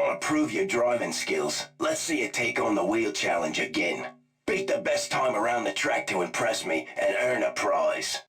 want to prove your driving skills, let's see you take on the wheel challenge again. Beat the best time around the track to impress me and earn a prize.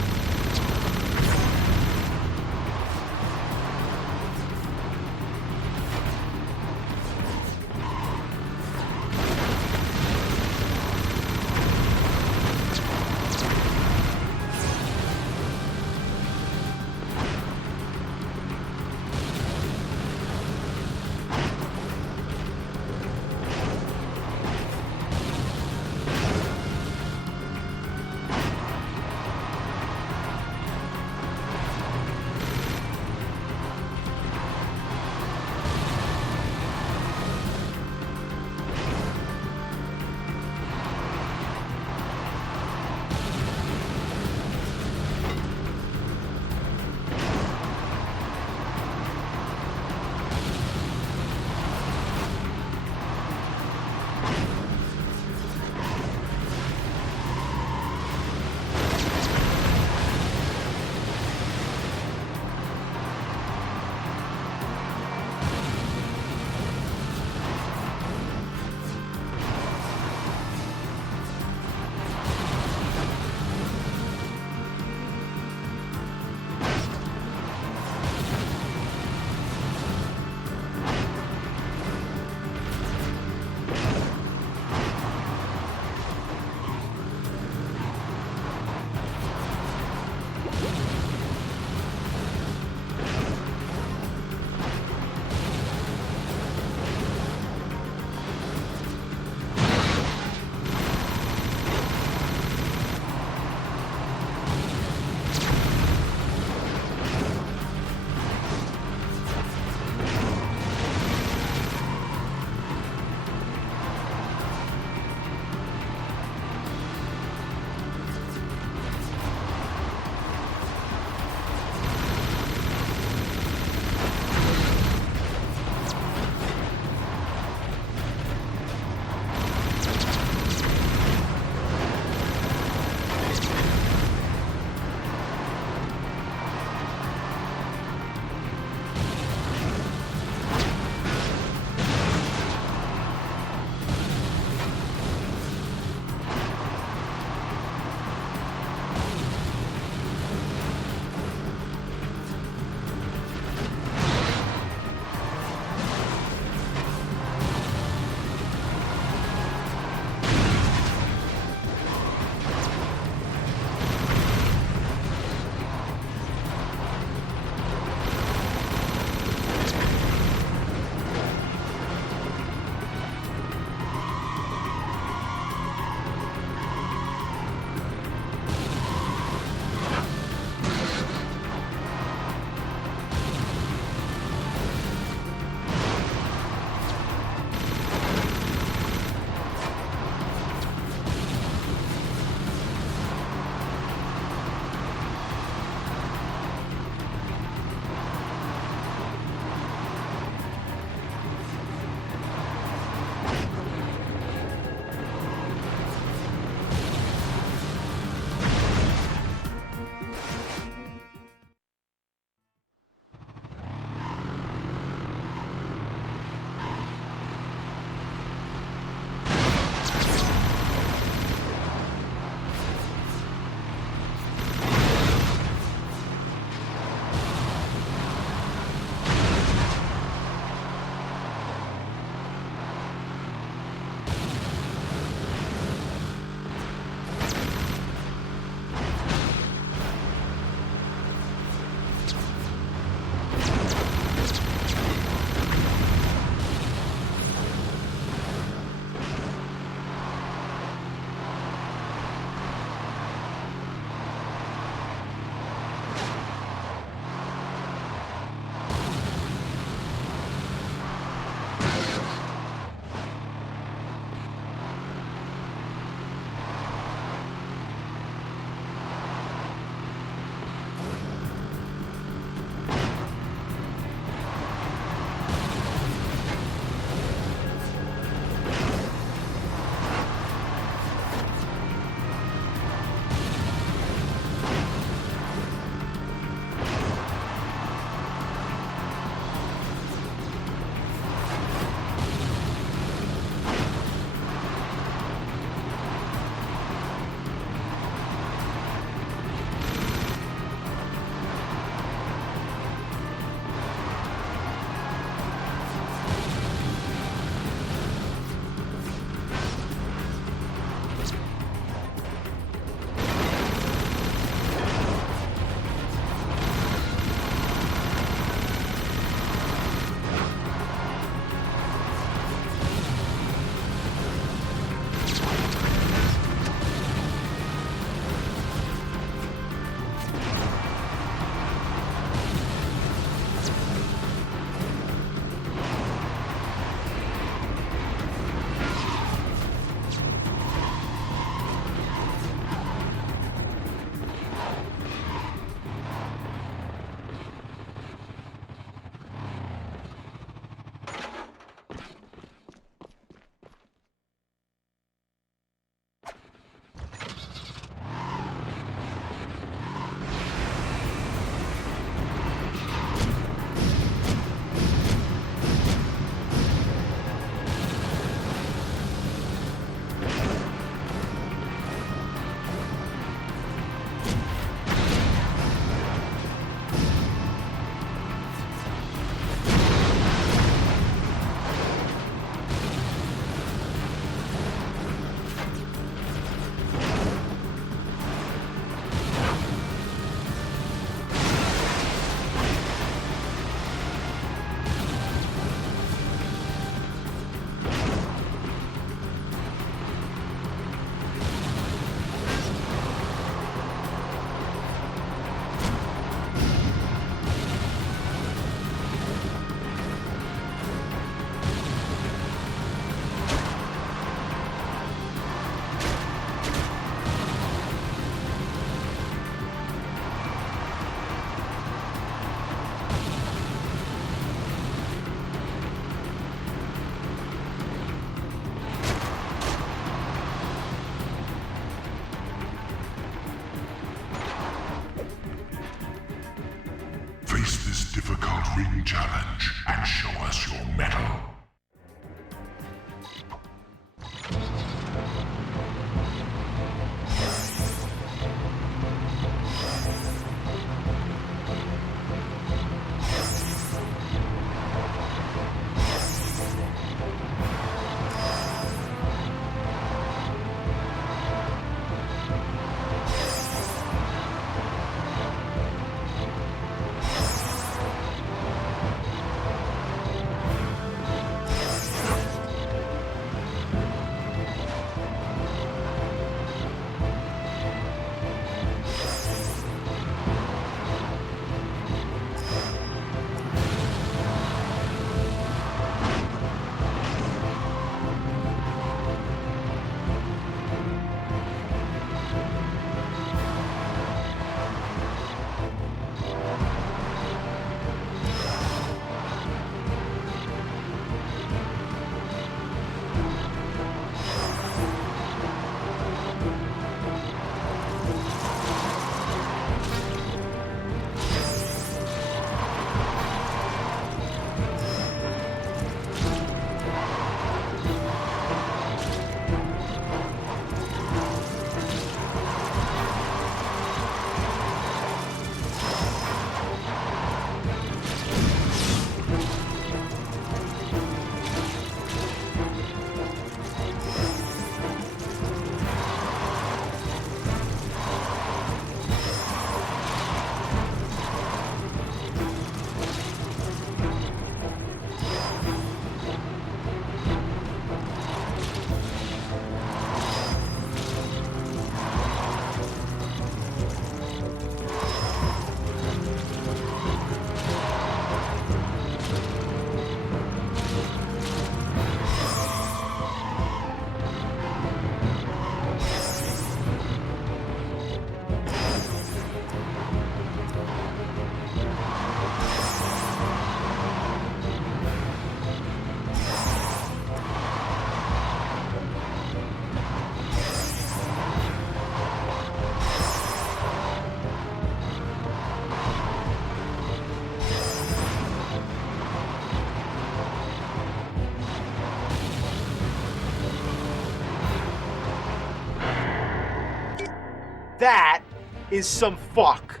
That is some fuck.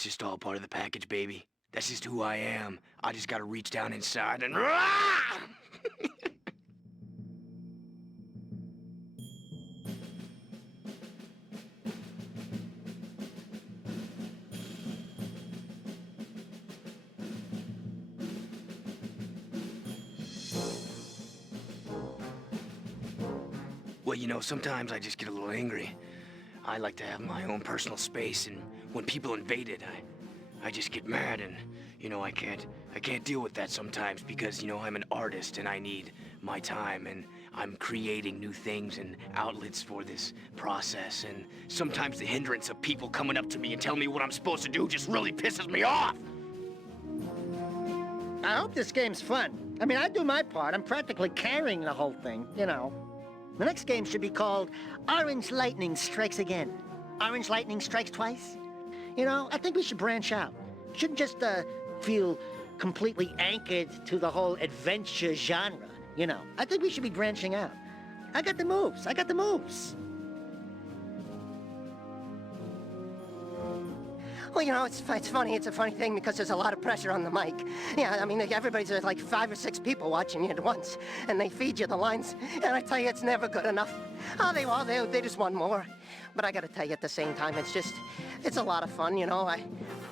That's just all part of the package, baby. That's just who I am. I just gotta reach down inside and... Well, you know, sometimes I just get a little angry. I like to have my own personal space, and when people invade it, I just get mad, and, you know, I can't deal with that sometimes because, you know, I'm an artist and I need my time, and I'm creating new things and outlets for this process, and sometimes the hindrance of people coming up to me and telling me what I'm supposed to do just really pisses me off. I hope this game's fun. I mean, I do my part. I'm practically carrying the whole thing, you know. The next game should be called Orange Lightning Strikes Again. Orange Lightning Strikes Twice? You know, I think we should branch out. Shouldn't just feel completely anchored to the whole adventure genre, you know. I think we should be branching out. I got the moves. I got the moves. Well, you know, it's funny. It's a funny thing because there's a lot of pressure on the mic. Yeah, I mean, everybody's like 5 or 6 people watching you at once, and they feed you the lines, and I tell you, it's never good enough. Oh, they just want more. But I gotta tell you at the same time, it's a lot of fun, you know.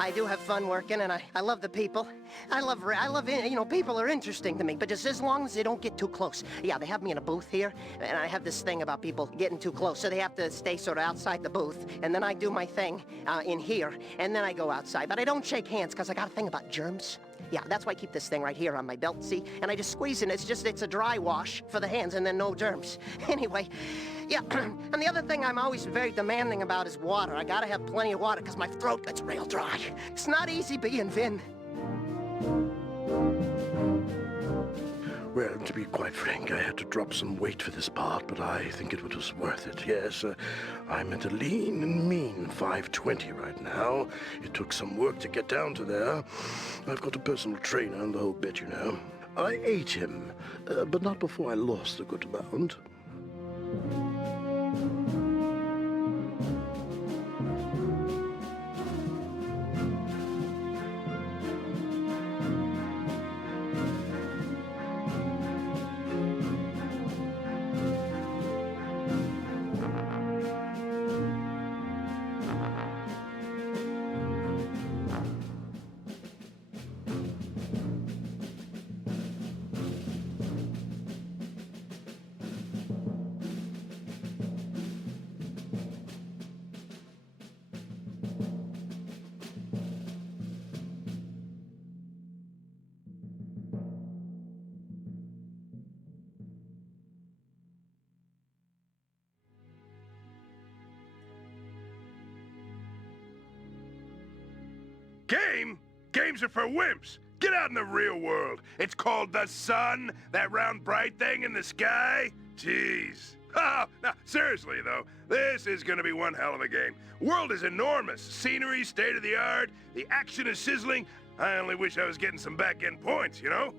I do have fun working, and I love the people. I love, you know, people are interesting to me, but just as long as they don't get too close. Yeah, they have me in a booth here, and I have this thing about people getting too close, so they have to stay sort of outside the booth, and then I do my thing in here, and then I go outside. But I don't shake hands, because I got a thing about germs. Yeah, that's why I keep this thing right here on my belt, see? And I just squeeze it, it's a dry wash for the hands, and then no germs. Anyway, yeah, and the other thing I'm always very demanding about is water. I gotta have plenty of water, because my throat gets real dry. It's not easy being Vin. Well, to be quite frank, I had to drop some weight for this part, but I think it was worth it. Yes, I'm at a lean and mean 520 right now. It took some work to get down to there. I've got a personal trainer and the whole bit, you know. I ate him, but not before I lost a good amount. Game? Games are for wimps. Get out in the real world. It's called the sun, that round bright thing in the sky. Jeez. Oh, no, seriously though, this is gonna be one hell of a game. World is enormous. Scenery, state of the art. The action is sizzling. I only wish I was getting some back-end points, you know?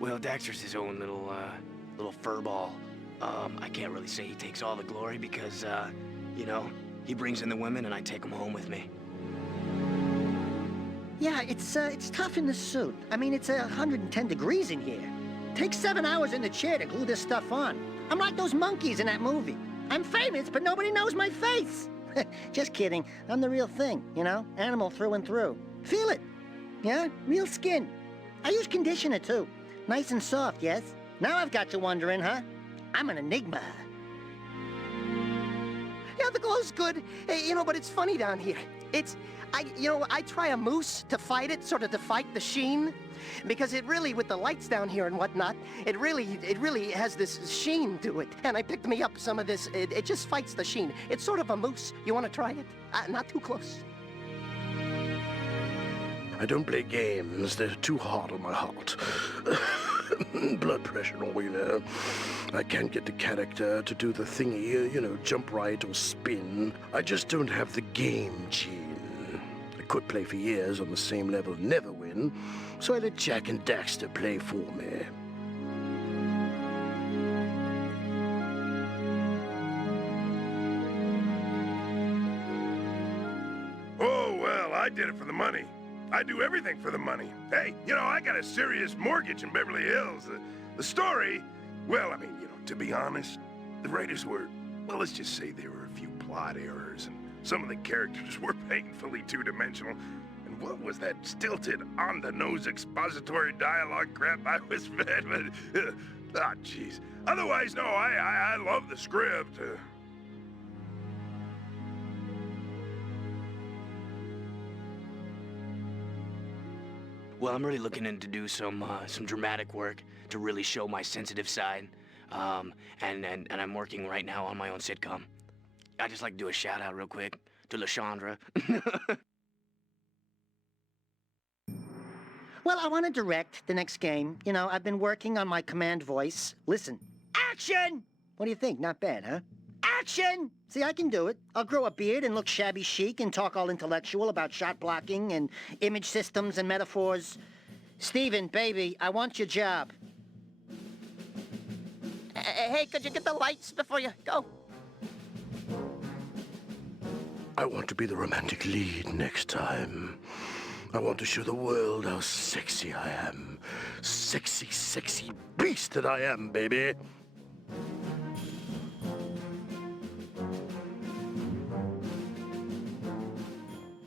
Well, Daxter's his own little furball. I can't really say he takes all the glory because, you know, he brings in the women and I take them home with me. Yeah, it's tough in the suit. I mean, it's 110 degrees in here. Takes 7 hours in the chair to glue this stuff on. I'm like those monkeys in that movie. I'm famous, but nobody knows my face. Just kidding. I'm the real thing, you know? Animal through and through. Feel it. Yeah? Real skin. I use conditioner, too. Nice and soft, yes? Now I've got you wondering, huh? I'm an enigma. Yeah, the glow's good, but it's funny down here. I try a moose to fight it, sort of to fight the sheen. Because it really, with the lights down here and whatnot, it really has this sheen to it. And I picked me up some of this, it just fights the sheen. It's sort of a moose. You want to try it? Not too close. I don't play games. They're too hard on my heart. Blood pressure and all, you know. I can't get the character to do the thingy, jump right or spin. I just don't have the game gene. I could play for years on the same level, never win, so I let Jak and Daxter play for me. Oh, well, I did it for the money. I do everything for the money. Hey, I got a serious mortgage in Beverly Hills. The story, well, to be honest, the writers were, well, let's just say there were a few plot errors, and some of the characters were painfully two-dimensional. And what was that stilted, on-the-nose expository dialogue crap I was fed with? Jeez. Otherwise, no, I love the script. Well, I'm really looking in to do some dramatic work to really show my sensitive side. And I'm working right now on my own sitcom. I'd just like to do a shout out real quick to LaShondra. Well, I want to direct the next game. I've been working on my command voice. Listen. Action! What do you think? Not bad, huh? Action! See, I can do it. I'll grow a beard and look shabby chic and talk all intellectual about shot blocking and image systems and metaphors. Steven, baby, I want your job. Hey, could you get the lights before you go? I want to be the romantic lead next time. I want to show the world how sexy I am. Sexy, sexy beast that I am, baby.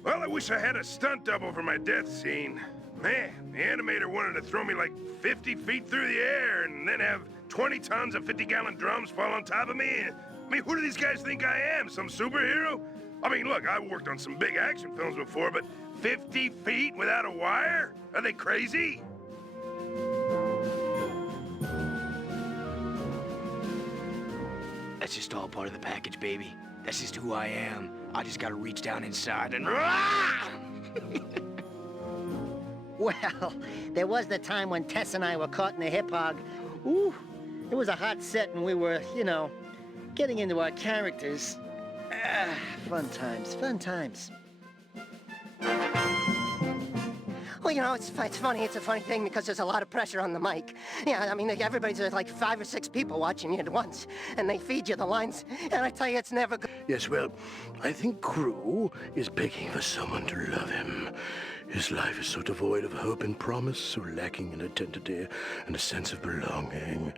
Well, I wish I had a stunt double for my death scene. Man, the animator wanted to throw me like 50 feet through the air and then have 20 tons of 50-gallon drums fall on top of me. Who do these guys think I am? Some superhero? Look, I've worked on some big action films before, but 50 feet without a wire? Are they crazy? That's just all part of the package, baby. That's just who I am. I just gotta reach down inside and... Well, there was the time when Tess and I were caught in a hip hog. Ooh, it was a hot set and we were, getting into our characters. Fun times, fun times. Well, it's funny. It's a funny thing because there's a lot of pressure on the mic. Yeah, everybody's like 5 or 6 people watching you at once, and they feed you the lines, and I tell you, it's never good. Yes, well, I think Crew is begging for someone to love him. His life is so devoid of hope and promise, so lacking in identity and a sense of belonging,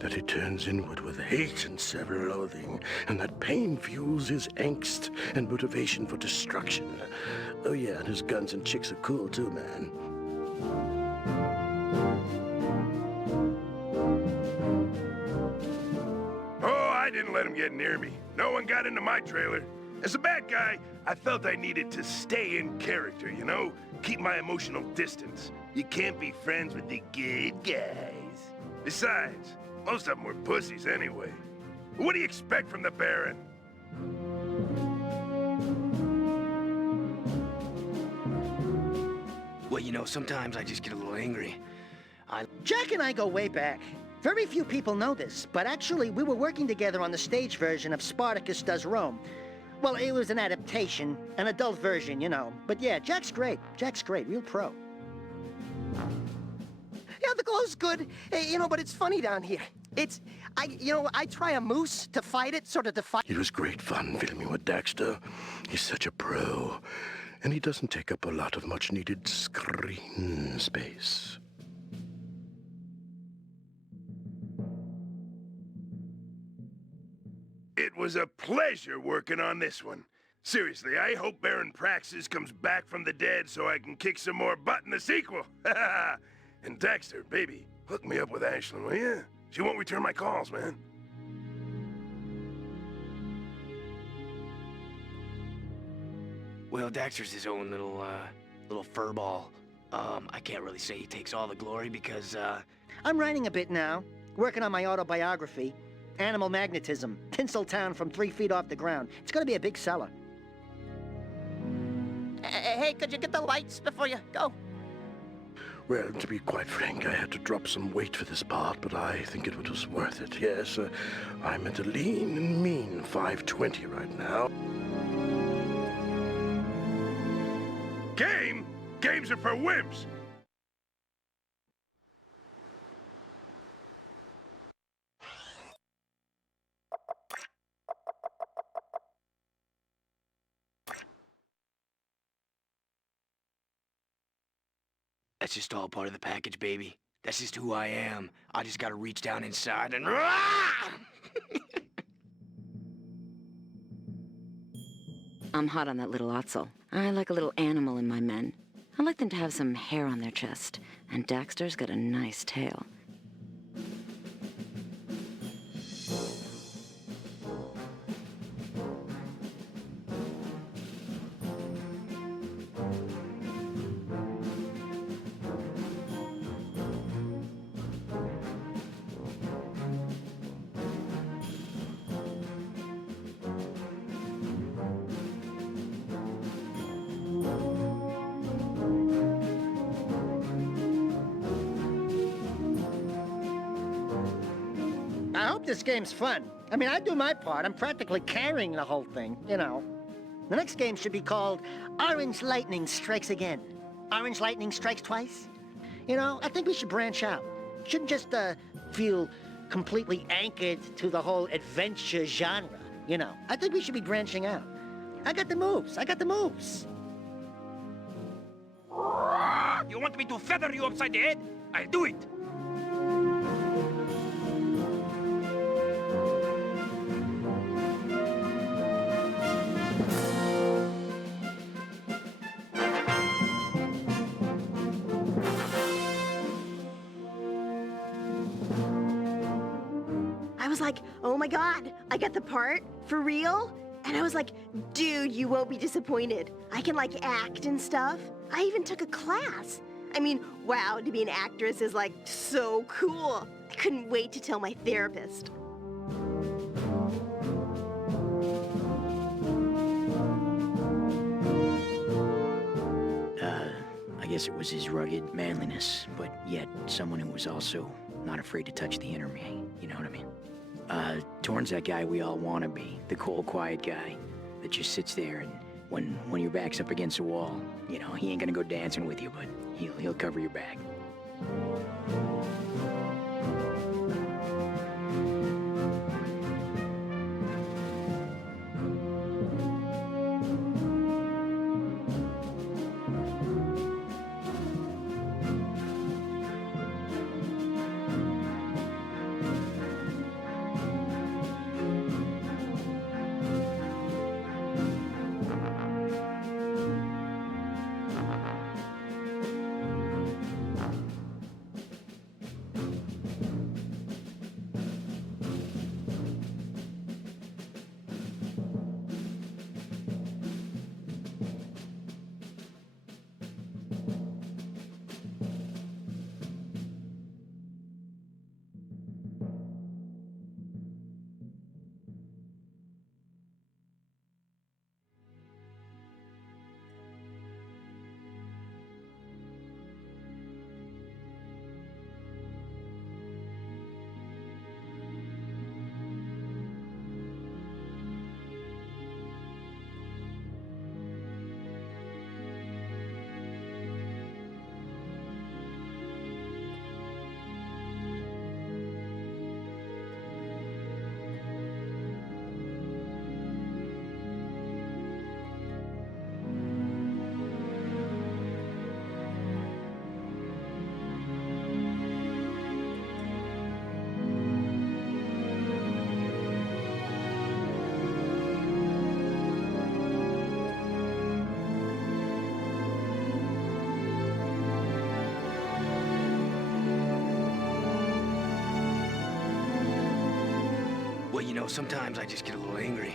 that he turns inward with hate and self-loathing, and that pain fuels his angst and motivation for destruction. Oh yeah, and his guns and chicks are cool too, man. Oh, I didn't let him get near me. No one got into my trailer. As a bad guy, I felt I needed to stay in character, Keep my emotional distance. You can't be friends with the good guys. Besides, most of them were pussies anyway. What do you expect from the Baron? Well, sometimes I just get a little angry. Jak and I go way back. Very few people know this, but actually we were working together on the stage version of Spartacus Does Rome. Well, it was an adaptation, an adult version, But yeah, Jak's great. Jak's great, real pro. Yeah, the glow's good, but it's funny down here. I try a moose to fight it, sort of to fight... It was great fun filming with Daxter. He's such a pro. And he doesn't take up a lot of much-needed screen space. It was a pleasure working on this one. Seriously, I hope Baron Praxis comes back from the dead so I can kick some more butt in the sequel. And Daxter, baby, hook me up with Ashlyn, will ya? She won't return my calls, man. Well, Daxter's his own little furball. I can't really say he takes all the glory because, I'm writing a bit now, working on my autobiography. Animal Magnetism, Tinseltown from 3 feet off the ground. It's gonna be a big seller. Hey, could you get the lights before you go? Well, to be quite frank, I had to drop some weight for this part, but I think it was worth it. Yes, I'm at a lean and mean 520 right now. Game? Games are for wimps. that's just all part of the package, baby. That's just who I am. I just gotta reach down inside and... I'm hot on that little Otzel. I like a little animal in my men. I like them to have some hair on their chest. And Daxter's got a nice tail. I hope this game's fun. I mean, I do my part. I'm practically carrying the whole thing, you know. The next game should be called Orange Lightning Strikes Again. Orange Lightning Strikes Twice? You know, I think we should branch out. Shouldn't just, feel completely anchored to the whole adventure genre, you know. I think we should be branching out. I got the moves. You want me to feather you upside the head? I'll do it. I was like, oh my god, I got the part? For real? And I was like, dude, you won't be disappointed. I can like act and stuff. I even took a class. I mean, wow, to be an actress is like so cool. I couldn't wait to tell my therapist. I guess it was his rugged manliness, but yet someone who was also not afraid to touch the inner me, you know what I mean? Torn's that guy we all want to be, the cold, quiet guy that just sits there and when your back's up against a wall, you know, he ain't gonna go dancing with you, but he'll cover your back. Well, you know, sometimes I just get a little angry.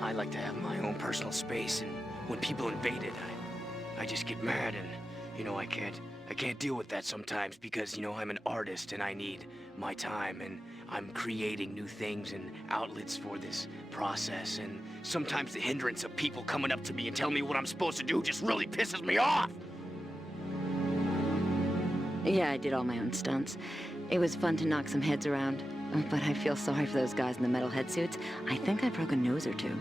I like to have my own personal space, and when people invade it, I just get mad and, you know, I can't deal with that sometimes because, you know, I'm an artist and I need my time and I'm creating new things and outlets for this process, and sometimes the hindrance of people coming up to me and telling me what I'm supposed to do just really pisses me off. Yeah, I did all my own stunts. It was fun to knock some heads around, but I feel sorry for those guys in the metal head suits. I think I broke a nose or two.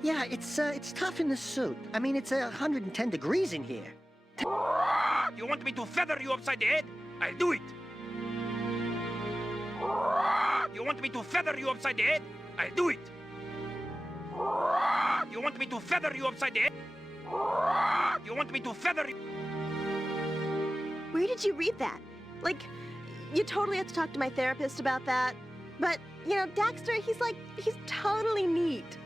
Yeah, it's tough in the suit. I mean, it's 110 degrees in here. You want me to feather you upside the head? I'll do it. You want me to feather you upside the head? I'll do it. You want me to feather you upside the head? You want me to feather you? Where did you read that? Like, you totally have to talk to my therapist about that. But, you know, Daxter, he's totally neat.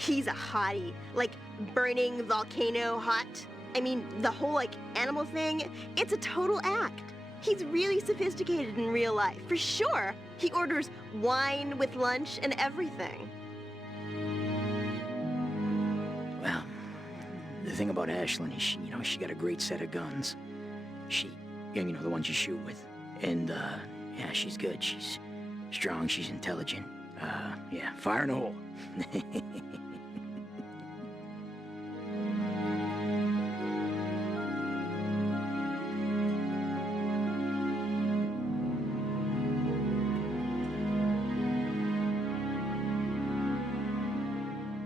He's a hottie, like burning volcano hot. I mean, the whole, like, animal thing, it's a total act. He's really sophisticated in real life, for sure. He orders wine with lunch and everything. Well, the thing about Ashlyn is, she got a great set of guns. You know, the ones you shoot with. And, yeah, she's good. She's strong, she's intelligent. Yeah, fire in the hole.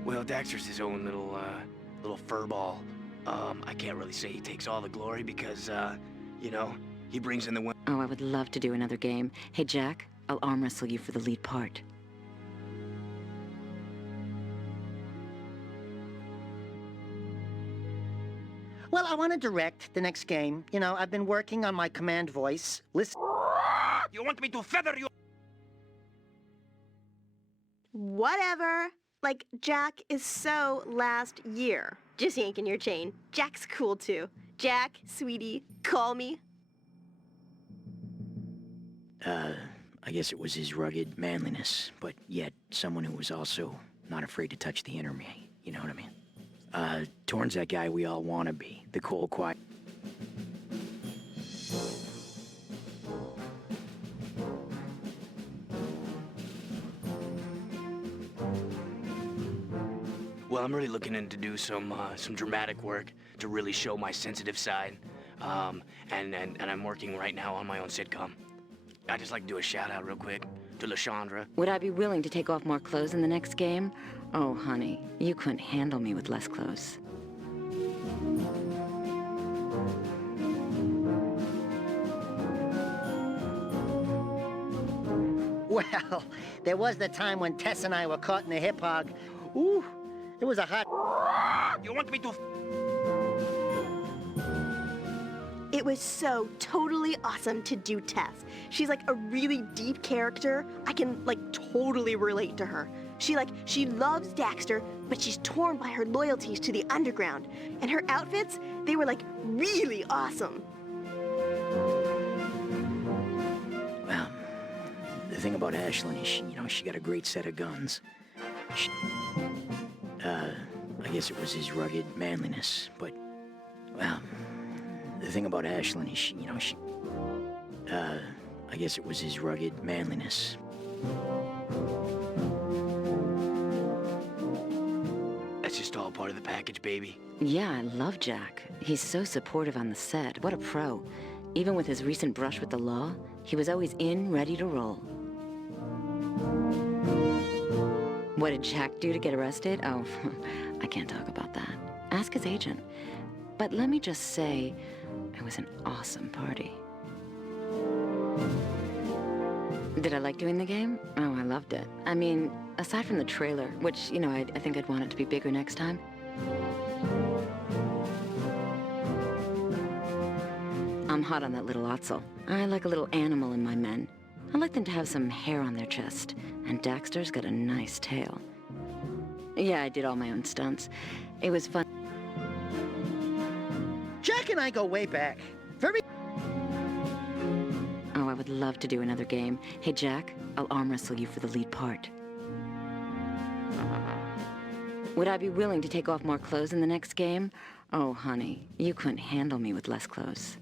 Well, Daxter's his own little furball. I can't really say he takes all the glory because, you know, he brings in the win. Oh, I would love to do another game. Hey, Jak, I'll arm wrestle you for the lead part. Well, I want to direct the next game. You know, I've been working on my command voice. Listen. You want me to feather you? Whatever. Like, Jak is so last year. Just yanking your chain. Jak's cool too. Jak, sweetie, call me. I guess it was his rugged manliness, but yet someone who was also not afraid to touch the inner me. You know what I mean? Torn's that guy we all want to be. The cold, quiet. Well, I'm really looking in to do some dramatic work to really show my sensitive side. And I'm working right now on my own sitcom. I'd just like to do a shout out real quick to LaShandra. Would I be willing to take off more clothes in the next game? Oh, honey, you couldn't handle me with less clothes. Well, there was the time when Tess and I were caught in a hip hog. Ooh, it was a hot... You want me to... It was so totally awesome to do Tess. She's like a really deep character. I can like totally relate to her. She loves Daxter, but she's torn by her loyalties to the underground. And her outfits, they were like really awesome. Well, the thing about Ashlyn is, she got a great set of guns. I guess it was his rugged manliness, but, well, the thing about Ashlyn is, I guess it was his rugged manliness. That's just all part of the package, baby. Yeah, I love Jak. He's so supportive on the set. What a pro. Even with his recent brush with the law, he was always in, ready to roll. What did Jak do to get arrested? Oh, I can't talk about that. Ask his agent. But let me just say, it was an awesome party. Did I like doing the game? Oh, I loved it. I mean, aside from the trailer, which, I think I'd want it to be bigger next time. I'm hot on that little Otzel. I like a little animal in my men. I like them to have some hair on their chest, and Daxter's got a nice tail. Yeah, I did all my own stunts. It was fun. Jak and I go way back. Very... Oh, I would would love to do another game. Hey, Jack, I'll arm wrestle you for the lead part. Would I be willing to take off more clothes in the next game? Oh, honey, you couldn't handle me with less clothes.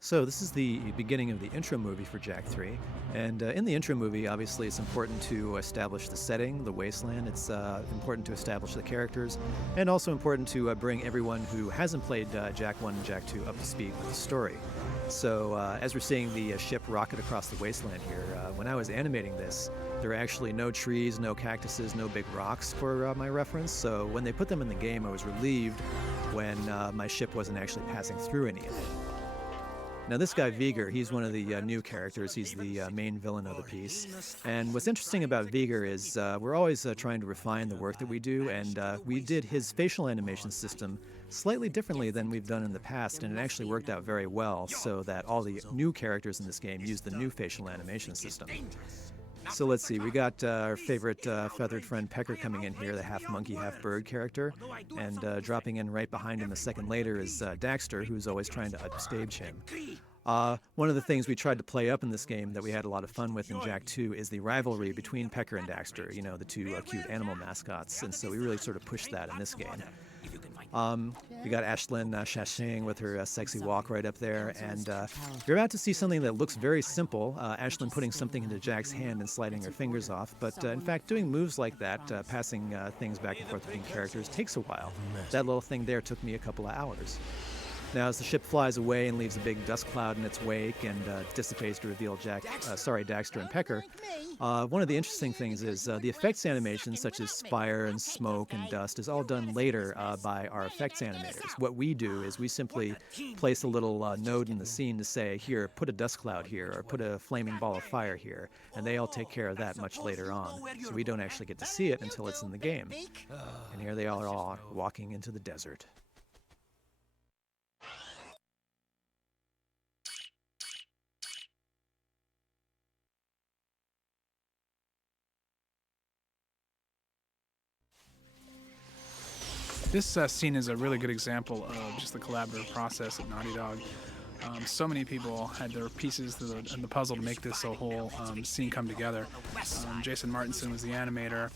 So this is the beginning of the intro movie for Jak III, and in the intro movie, obviously, it's important to establish the setting, the wasteland. It's important to establish the characters, and also important to bring everyone who hasn't played Jak I and Jak II up to speed with the story. So as we're seeing the ship rocket across the wasteland here, when I was animating this, there were actually no trees, no cactuses, no big rocks for my reference. So when they put them in the game, I was relieved when my ship wasn't actually passing through any of it. Now this guy Viger, he's one of the new characters. He's the main villain of the piece. And what's interesting about Viger is we're always trying to refine the work that we do, and we did his facial animation system slightly differently than we've done in the past, and it actually worked out very well so that all the new characters in this game use the new facial animation system. So let's see, we got our favorite feathered friend Pecker coming in here, the half-monkey, half-bird character, and dropping in right behind him a second later is Daxter, who's always trying to upstage him. One of the things we tried to play up in this game that we had a lot of fun with in Jak II is the rivalry between Pecker and Daxter, you know, the two cute animal mascots, and so we really sort of pushed that in this game. We got Ashlyn Shashing with her sexy walk right up there, and you're about to see something that looks very simple, Ashlyn putting something into Jack's hand and sliding her fingers off, but in fact doing moves like that, passing things back and forth between characters, takes a while. That little thing there took me a couple of hours. Now, as the ship flies away and leaves a big dust cloud in its wake and dissipates to reveal Daxter and Pecker, one of the interesting things is the effects animations, such as fire and smoke and dust, is all done later by our effects animators. What we do is we simply place a little node in the scene to say, here, put a dust cloud here, or put a flaming ball of fire here, and they all take care of that much later on. So we don't actually get to see it until it's in the game. And here they all are walking into the desert. This scene is a really good example of just the collaborative process at Naughty Dog. So many people had their pieces in the puzzle to make this whole scene come together. Jason Martinson was the animator.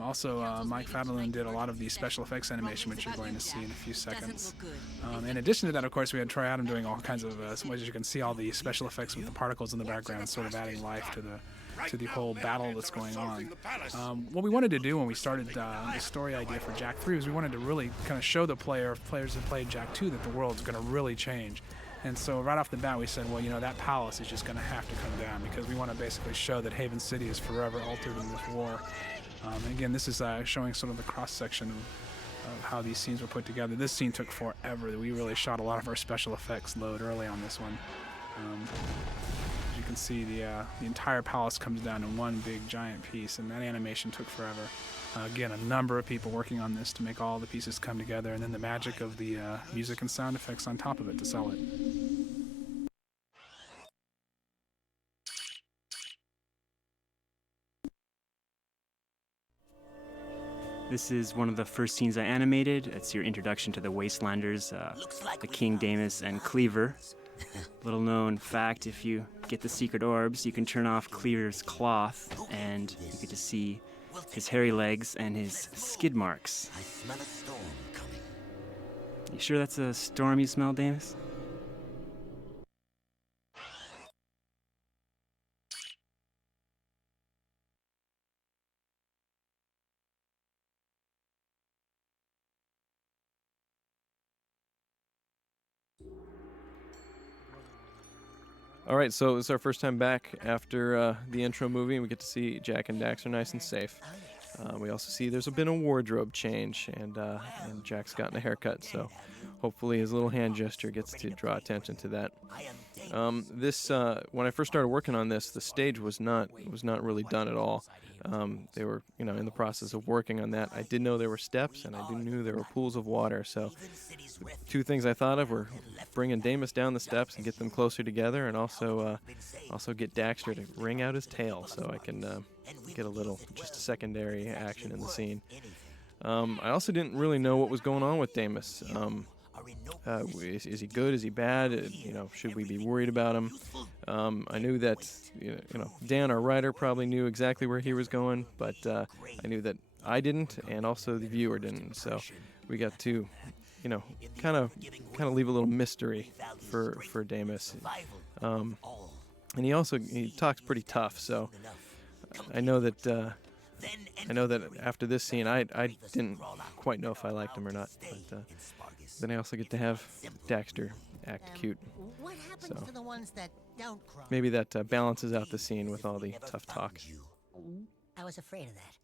Also, Mike Fadalun did a lot of the special effects animation, which you're going to see in a few seconds. In addition to that, of course, we had Troy Adam doing all kinds of, as you can see, all the special effects with the particles in the background, sort of adding life to the whole battle that's going on. What we wanted to do when we started the story idea for Jak III was we wanted to really kind of show the players that played Jak II that the world's going to really change. And so right off the bat we said, well, you know, that palace is just going to have to come down because we want to basically show that Haven City is forever altered in this war. And again, this is showing sort of the cross-section of how these scenes were put together. This scene took forever. We really shot a lot of our special effects load early on this one. As you can can see the entire palace comes down in one big giant piece, and that animation took forever. Again, a number of people working on this to make all the pieces come together, and then the magic of the music and sound effects on top of it to sell it. This is one of the first scenes I animated. It's your introduction to the Wastelanders, the King Damus and Cleaver. Little known fact, if you get the secret orbs, you can turn off Cleaver's cloth and you get to see his hairy legs and his skid marks. I smell a storm coming. You sure that's a storm you smell, Damus? All right, so it's our first time back after the intro movie, and we get to see Jak and Daxter nice and safe. We also see there's been a wardrobe change, and Jak's gotten a haircut, so hopefully his little hand gesture gets to draw attention to that. When I first started working on this, the stage was not really done at all. They were, in the process of working on that. I did know there were steps, and I knew there were pools of water. So, two things I thought of were bringing Damus down the steps and get them closer together, and also get Daxter to wring out his tail so I can get just a secondary action in the scene. I also didn't really know what was going on with Damus. Is he good? Is he bad? Should we be worried about him? I knew that, Dan, our writer, probably knew exactly where he was going, but I knew that I didn't, and also the viewer didn't. So we got to, kind of leave a little mystery for Damus. And he talks pretty tough. So I know that after this scene, I didn't quite know if I liked him or not. But then I also get to have Daxter act cute. What happens to the ones that don't crawl? Maybe that balances out the scene with all the tough talk. I was afraid of that.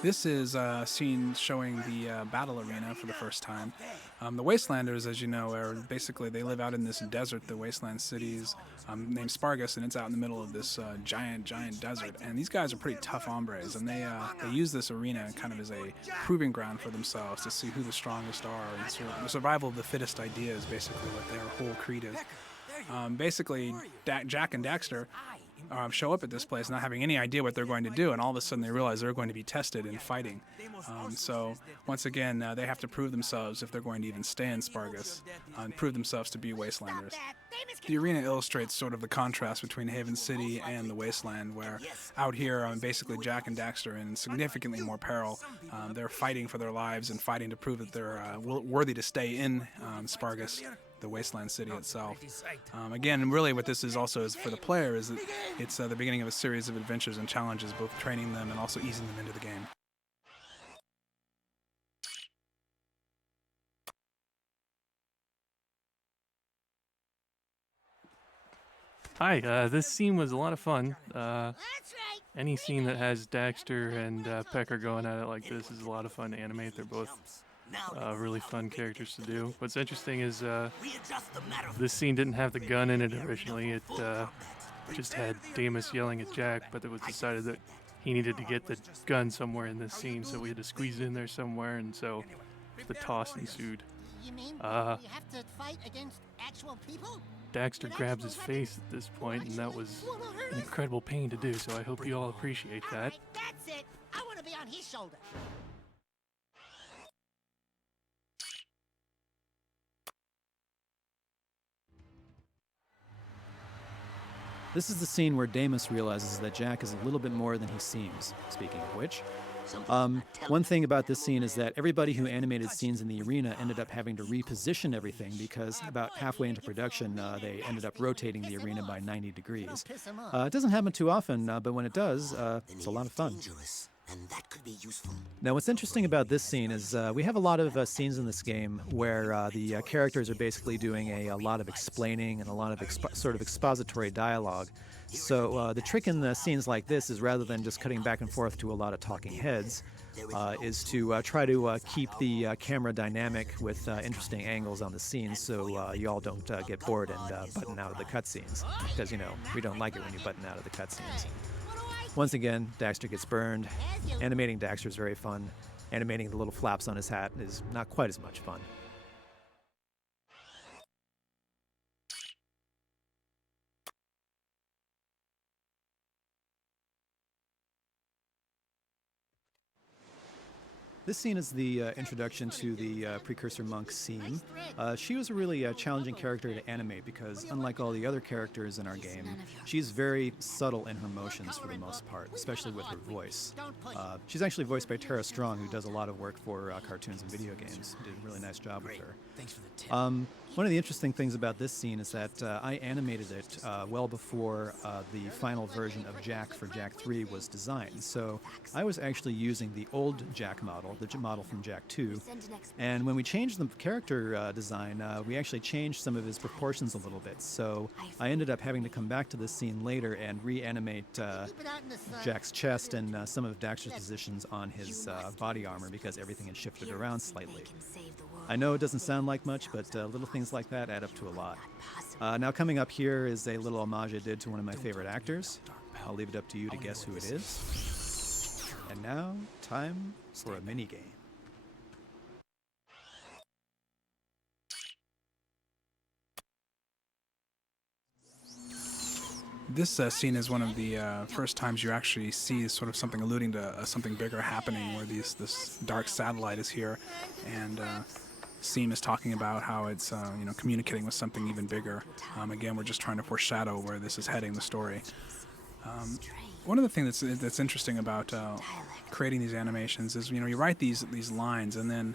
This is a scene showing the battle arena for the first time. The Wastelanders, as you know, they live out in this desert, the Wasteland cities, named Spargus, and it's out in the middle of this giant desert. And these guys are pretty tough hombres, and they use this arena kind of as a proving ground for themselves to see who the strongest are. And the survival of the fittest idea is basically what their whole creed is. Jak and Daxter show up at this place not having any idea what they're going to do, and all of a sudden they realize they're going to be tested in fighting. So once again, they have to prove themselves if they're going to even stay in Spargus, and prove themselves to be Wastelanders. The arena illustrates sort of the contrast between Haven City and the Wasteland, where out here, basically Jak and Daxter are in significantly more peril. They're fighting for their lives and fighting to prove that they're worthy to stay in Spargus, the Wasteland City itself. Again, really what this is also is for the player is that it's the beginning of a series of adventures and challenges, both training them and also easing them into the game. Hi, this scene was a lot of fun. Any scene that has Daxter and Pecker going at it like this is a lot of fun to animate. They're both really fun characters to do. What's interesting is this scene didn't have the gun in it originally. It just had Damus yelling at Jak, but it was decided that he needed to get the gun somewhere in this scene, so we had to squeeze it in there somewhere, and so the toss ensued. You mean we have to fight against actual people? Daxter grabs his face at this point, and that was an incredible pain to do, so I hope you all appreciate that. That's it. I want to be on his shoulder. This is the scene where Damus realizes that Jak is a little bit more than he seems. Speaking of which, one thing about this scene is that everybody who animated scenes in the arena ended up having to reposition everything because about halfway into production, they ended up rotating the arena by 90 degrees. It doesn't happen too often, but when it does, it's a lot of fun. and that could be useful. Now, what's interesting about this scene is we have a lot of scenes in this game where the characters are basically doing a lot of explaining and a lot of sort of expository dialogue. So the trick in the scenes like this is rather than just cutting back and forth to a lot of talking heads, is to try to keep the camera dynamic with interesting angles on the scenes so you all don't get bored and button out of the cutscenes. Because, you know, we don't like it when you button out of the cutscenes. Once again, Daxter gets burned. Animating Daxter is very fun. Animating the little flaps on his hat is not quite as much fun. This scene is the introduction to the Precursor Monk scene. She was a really challenging character to animate because, unlike all the other characters in our game, she's very subtle in her motions for the most part, especially with her voice. She's actually voiced by Tara Strong, who does a lot of work for cartoons and video games. Did a really nice job with her. Thanks for the tip. One of the interesting things about this scene is that I animated it well before the final version of Jak for Jak III was designed. So I was actually using the old Jak model, the model from Jak II, and when we changed the character design, we actually changed some of his proportions a little bit. So I ended up having to come back to this scene later and reanimate Jak's chest and some of Daxter's positions on his body armor because everything had shifted around slightly. I know it doesn't sound like much, but little things like that add up to a lot. Now coming up here is a little homage I did to one of my favorite actors. I'll leave it up to you to guess who it is. And now, time for a mini-game. This scene is one of the first times you actually see sort of something alluding to something bigger happening, where this dark satellite is here, and Seam is talking about how it's communicating with something even bigger. Again, we're just trying to foreshadow where this is heading, the story. One of the things that's interesting about creating these animations is, you write these lines, and then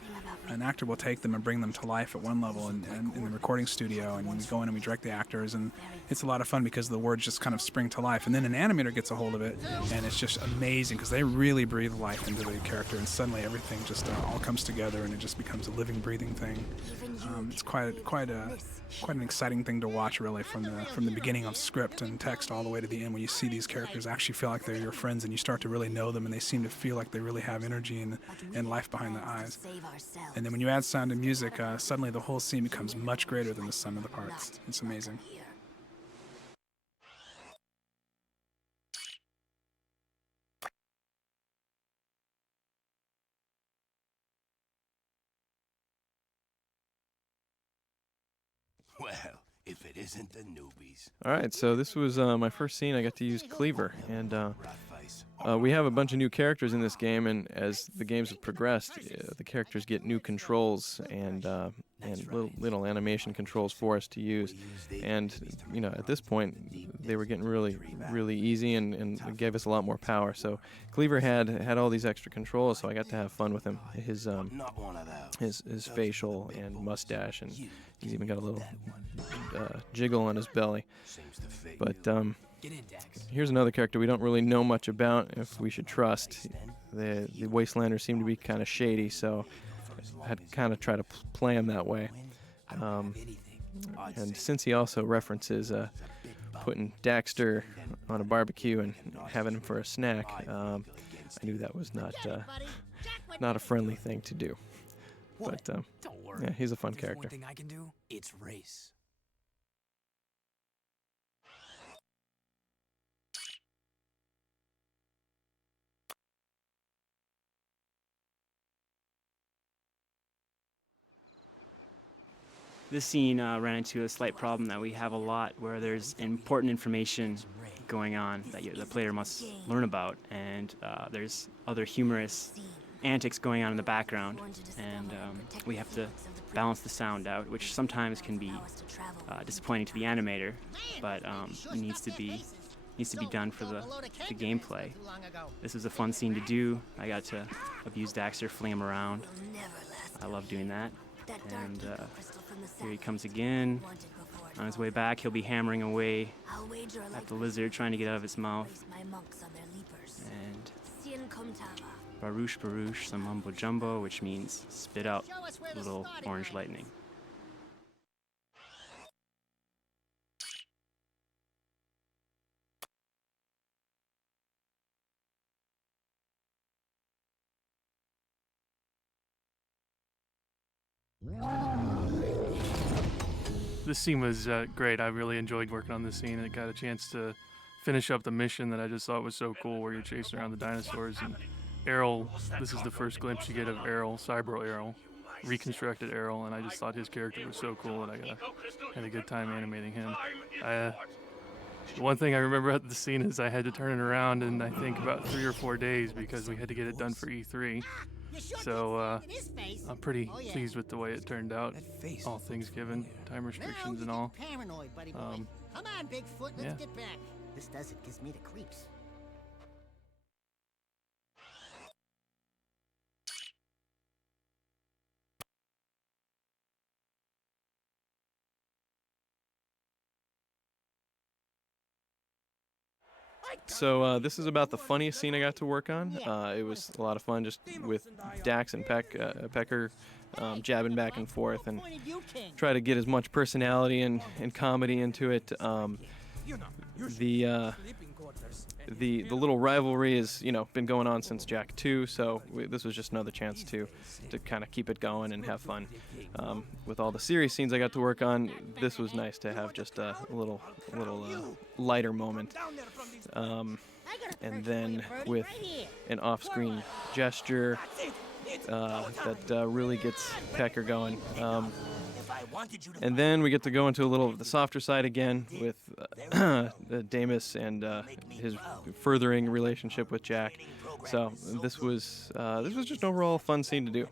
an actor will take them and bring them to life at one level in the recording studio, and we go in and we direct the actors, and it's a lot of fun because the words just kind of spring to life. And then an animator gets a hold of it, and it's just amazing because they really breathe life into the character, and suddenly everything just all comes together, and it just becomes a living, breathing thing. It's quite an exciting thing to watch, really, from the beginning of script and text all the way to the end, when you see these characters actually feel like they're your friends, and you start to really know them, and they seem to feel like they really have energy and life behind their eyes. And then when you add sound and music, suddenly the whole scene becomes much greater than the sum of the parts. It's amazing. Well, if it isn't the newbies. All right, so this was my first scene. I got to use Cleaver, and we have a bunch of new characters in this game, and as the games have progressed, the characters get new controls and little animation controls for us to use. And at this point, they were getting really easy and it gave us a lot more power. So Cleaver had all these extra controls, so I got to have fun with him. His facial and mustache, and he's even got a little jiggle on his belly. But here's another character we don't really know much about, if we should trust. The Wastelanders seem to be kind of shady, so I had to kind of try to play him that way. And since he also references putting Daxter on a barbecue and having him for a snack, I knew that was not a friendly thing to do. But yeah, he's a fun character. One thing I can do, it's race. This scene ran into a slight problem that we have a lot, where there's important information going on that the player must learn about, and there's other humorous antics going on in the background, and we have to balance the sound out, which sometimes can be disappointing to the animator, but it needs to be done for the gameplay. This was a fun scene to do. I got to abuse Daxter, fling him around. I love doing that. And here he comes again. On his way back, he'll be hammering away at the lizard, trying to get out of its mouth. And Baruch Baruch, some mumbo jumbo, which means spit out little orange lightning. This scene was great. I really enjoyed working on this scene, and it got a chance to finish up the mission that I just thought was so cool, where you're chasing around the dinosaurs. And Errol, this is the first glimpse you get of Errol, Cybro Errol, reconstructed Errol, and I just thought his character was so cool that I had a good time animating him. The one thing I remember at the scene is I had to turn it around in I think about 3 or 4 days because we had to get it done for E3. So I'm pretty pleased with the way it turned out, all things given, time restrictions and all. Come on, Bigfoot, let's yeah. get back. This desert gives me the creeps. So this is about the funniest scene I got to work on. It was a lot of fun just with Dax and Pecker jabbing back and forth and try to get as much personality and comedy into it. The little rivalry has been going on since Jak II, so this was just another chance to kind of keep it going and have fun. With all the serious scenes I got to work on, this was nice to have just a little lighter moment. And then with an off-screen gesture that really gets Pecker going. And then we get to go into a little of the softer side again with Damus and his furthering relationship with Jak. So this was just an overall fun scene to do.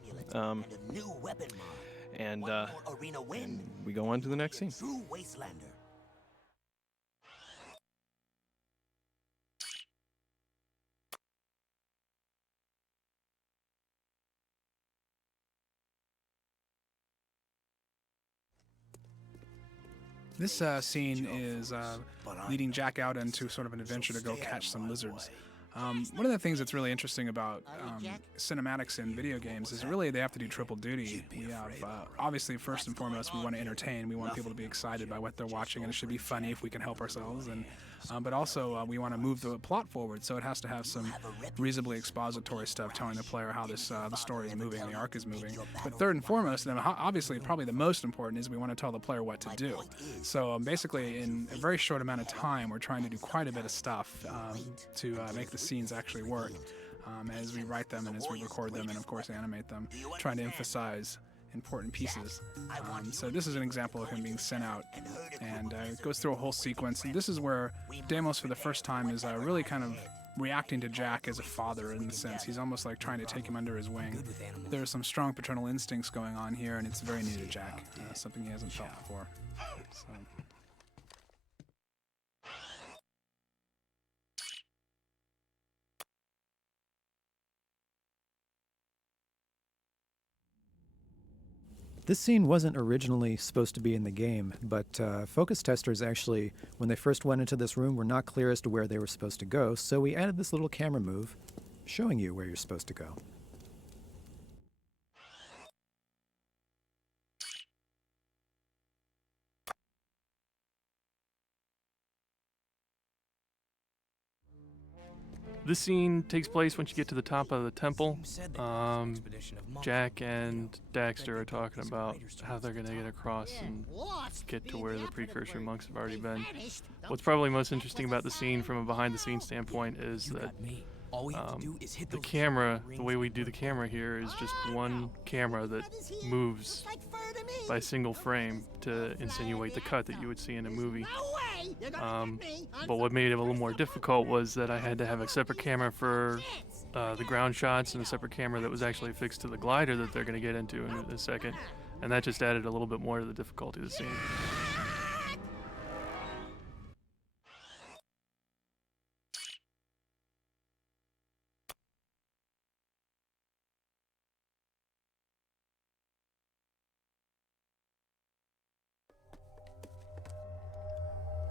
And we go on to the next scene. This scene is leading Jak out into sort of an adventure to go catch some lizards. One of the things that's really interesting about cinematics in video games is really they have to do triple duty. We have, obviously, first and foremost, we want to entertain. We want people to be excited by what they're watching, and it should be funny if we can help ourselves. But also, we want to move the plot forward, so it has to have some reasonably expository stuff telling the player how this the story is moving, the arc is moving. But third and foremost, and obviously probably the most important, is we want to tell the player what to do. So basically, in a very short amount of time, we're trying to do quite a bit of stuff to make the scenes actually work as we write them and as we record them and, of course, animate them, trying to emphasize important pieces. So this is an example of him being sent out, and it goes through a whole sequence. And this is where Deimos, for the first time, is really kind of reacting to Jak as a father in the sense. He's almost like trying to take him under his wing. There are some strong paternal instincts going on here, and it's very new to Jak, something he hasn't felt before. So. This scene wasn't originally supposed to be in the game, but focus testers actually, when they first went into this room, were not clear as to where they were supposed to go, so we added this little camera move showing you where you're supposed to go. This scene takes place once you get to the top of the temple. Jak and Daxter are talking about how they're going to get across and get to where the Precursor monks have already been. What's probably most interesting about the scene from a behind-the-scenes standpoint is that the camera, the way we do the camera here is just one camera that moves by a single frame to insinuate the cut that you would see in a movie. But what made it a little more difficult was that I had to have a separate camera for the ground shots and a separate camera that was actually fixed to the glider that they're going to get into in a second. And that just added a little bit more to the difficulty of the scene.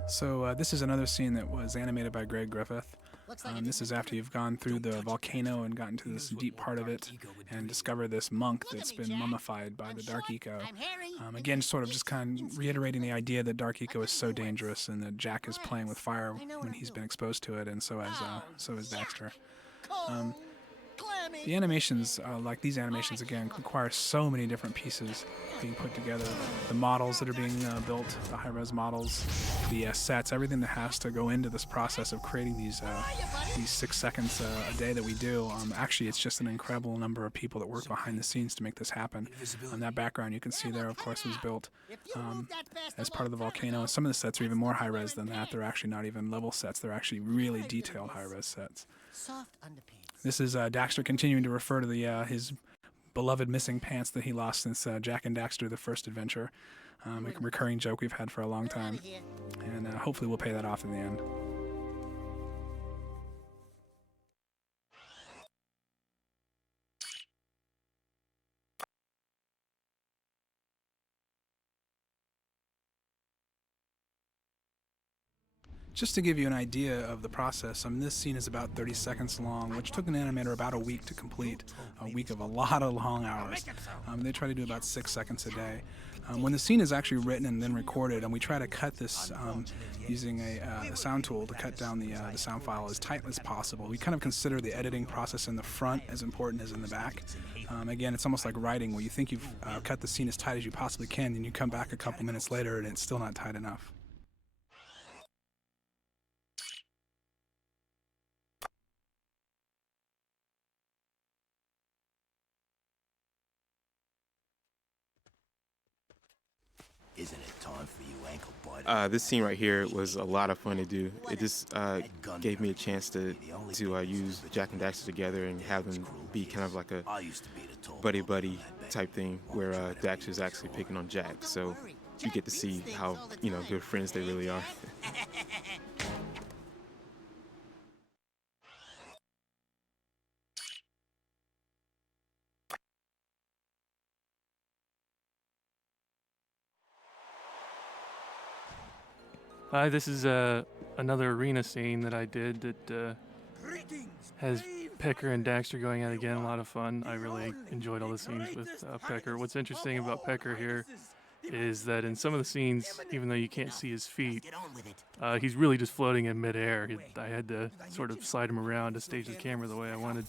So this is another scene that was animated by Greg Griffith. This is after you've gone through the volcano and gotten to this deep part of it and discover this monk that's been mummified by the Dark Eco. Again, sort of just kind of reiterating the idea that Dark Eco is so dangerous and that Jak is playing with fire when he's been exposed to it, and so is Daxter. The animations, like these animations again, require so many different pieces being put together. The models that are being built, the high-res models, the sets, everything that has to go into this process of creating these 6 seconds a day that we do. Actually, it's just an incredible number of people that work behind the scenes to make this happen. That background you can see there, of course, was built as part of the volcano. And some of the sets are even more high-res than that. They're actually not even level sets. They're actually really detailed high-res sets. This is Daxter continuing to refer to his beloved missing pants that he lost since Jak and Daxter, the first adventure. A recurring joke we've had for a long time. And hopefully we'll pay that off in the end. Just to give you an idea of the process, this scene is about 30 seconds long, which took an animator about a week to complete, a week of a lot of long hours. They try to do about 6 seconds a day. When the scene is actually written and then recorded, and we try to cut this using a sound tool to cut down the sound file as tight as possible, we kind of consider the editing process in the front as important as in the back. Again, it's almost like writing, where you think you've cut the scene as tight as you possibly can, and you come back a couple minutes later and it's still not tight enough. Isn't it time for you, ankle biter? This scene right here was a lot of fun to do. It just gave me a chance to use Jak and Daxter together and have them be kind of like a buddy-buddy type thing, where Daxter's actually picking on Jak. So you get to see how good friends they really are. Hi, this is another arena scene that I did that has Pecker and Daxter going at it again. A lot of fun. I really enjoyed all the scenes with Pecker. What's interesting about Pecker here is that in some of the scenes, even though you can't see his feet, he's really just floating in midair. I had to sort of slide him around to stage the camera the way I wanted.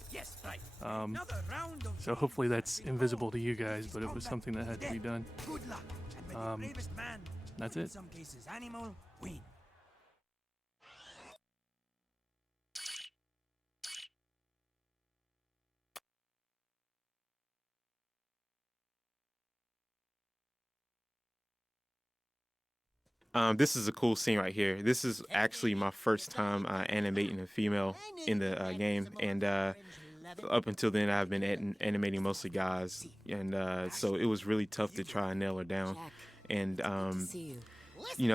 So hopefully that's invisible to you guys, but it was something that had to be done. That's it. This is a cool scene right here. This is actually my first time animating a female in the game, and up until then I've been animating mostly guys, and so it was really tough to try and nail her down. And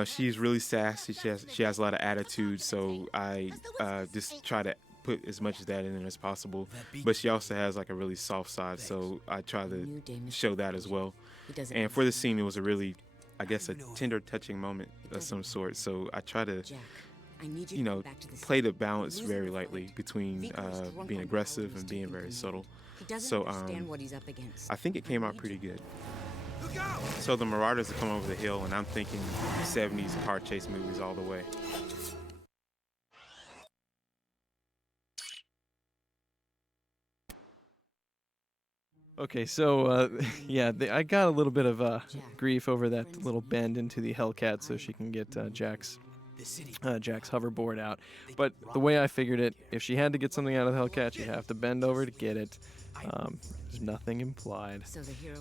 she's really sassy. She has a lot of attitude, so I just try to put as much of that in there as possible. But she also has like a really soft side, so I try to show that as well. And for the scene, it was a really, I guess, a tender, touching moment of some sort. So I try to, play the balance very lightly between being aggressive and being very subtle. So I think it came out pretty good. So the Marauders have come over the hill, and I'm thinking 70s car chase movies all the way. Okay, so yeah, I got a little bit of grief over that little bend into the Hellcat so she can get Jak's hoverboard out. But the way I figured it, if she had to get something out of the Hellcat, she'd have to bend over to get it. There's nothing implied.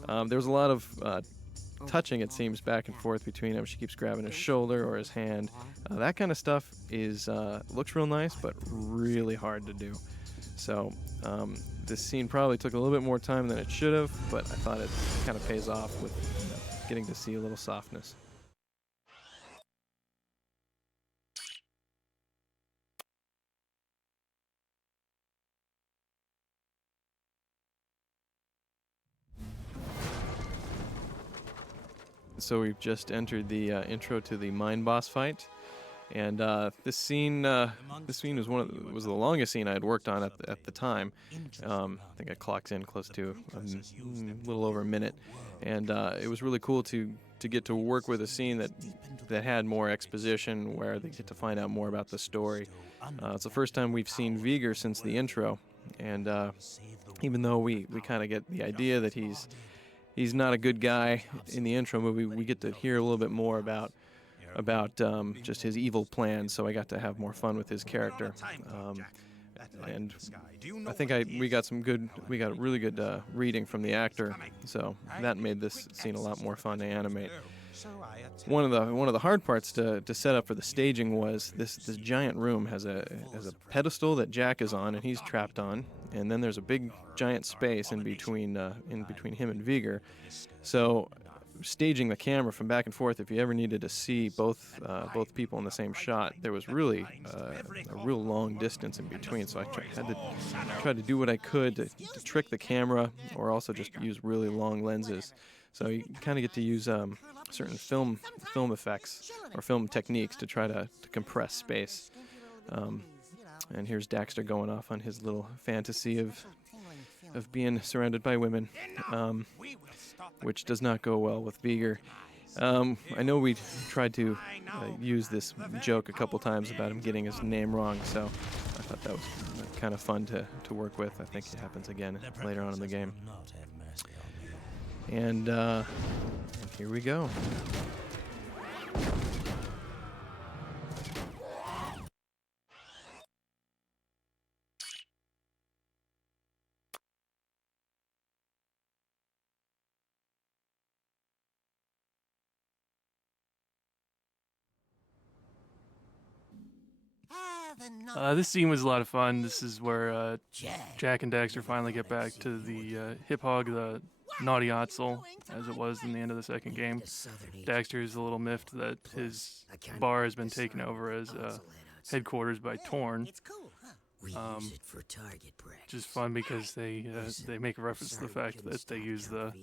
There was a lot of touching, it seems, back and forth between them. She keeps grabbing his shoulder or his hand. That kind of stuff looks real nice, but really hard to do. So this scene probably took a little bit more time than it should have, but I thought it kind of pays off with getting to see a little softness. So we've just entered the intro to the mine boss fight. And this scene was the longest scene I had worked on at the time. I think it clocks in close to a little over a minute, and it was really cool to get to work with a scene that had more exposition, where they get to find out more about the story. It's the first time we've seen Viewer since the intro, and even though we kind of get the idea that he's not a good guy in the intro movie, we get to hear a little bit more about just his evil plans, so I got to have more fun with his character. And I think we got really good reading from the actor, so that made this scene a lot more fun to animate. One of the hard parts to set up for the staging was this giant room has a pedestal that Jak is on and he's trapped on, and then there's a big giant space in between him and Viewer. So staging the camera from back and forth, if you ever needed to see both people in the same shot, there was really a real long distance in between. So I tried to do what I could to trick the camera, or also just use really long lenses. So you kind of get to use certain film effects or film techniques to try to compress space. And here's Daxter going off on his little fantasy of being surrounded by women, which does not go well with Viewer. I know we tried to use this joke a couple times about him getting his name wrong, so I thought that was kind of fun to work with. I think it happens again later on in the game. And here we go. This scene was a lot of fun. This is where Jak and Daxter finally get back to the hip hog, the naughty Otzel, as it was in the end of the second game. Daxter is a little miffed that his bar has been taken over as headquarters by Torn. Which is fun because they make a reference to the fact that they use the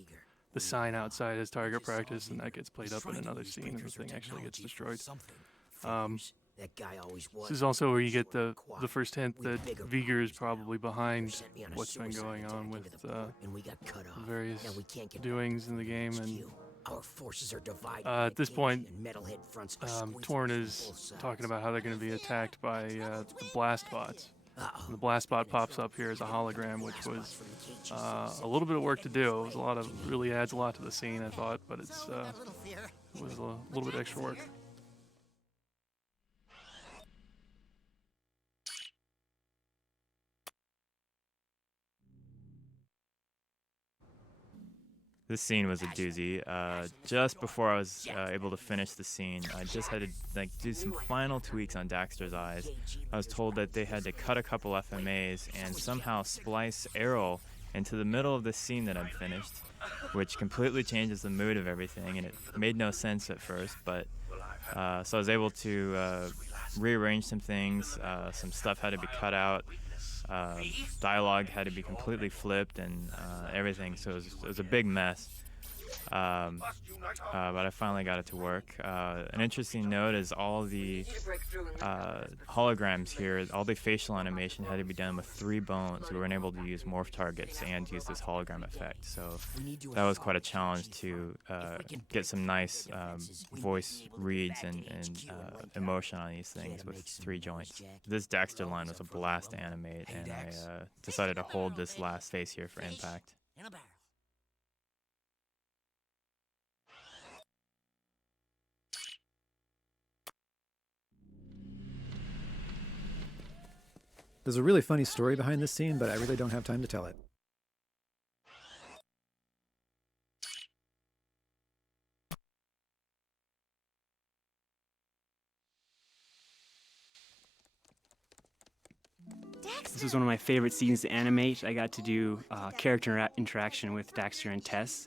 sign outside as target practice, and that gets played up in another scene, and the thing actually gets destroyed. This is also where you get the first hint that Viewer is probably behind what's been going on with various doings in the game. And at this point, Torn is talking about how they're going to be attacked by the blast bots. And the blast bot pops up here as a hologram, which was a little bit of work to do. It was really adds a lot to the scene, I thought, but it was a little bit extra work. This scene was a doozy. Just before I was able to finish the scene, I just had to do some final tweaks on Daxter's eyes. I was told that they had to cut a couple FMAs and somehow splice Errol into the middle of the scene that I'd finished, which completely changes the mood of everything, and it made no sense at first, but so I was able to rearrange some things. Some stuff had to be cut out. Dialogue had to be completely flipped and everything, so it was a big mess. But I finally got it to work. An interesting note is all the holograms here, all the facial animation had to be done with 3 bones. We weren't able to use morph targets and use this hologram effect, so that was quite a challenge to get some nice voice reads and emotion on these things with 3 joints. This Daxter line was a blast to animate, and I decided to hold this last face here for impact. There's a really funny story behind this scene, but I really don't have time to tell it. This was one of my favorite scenes to animate. I got to do character interaction with Daxter and Tess.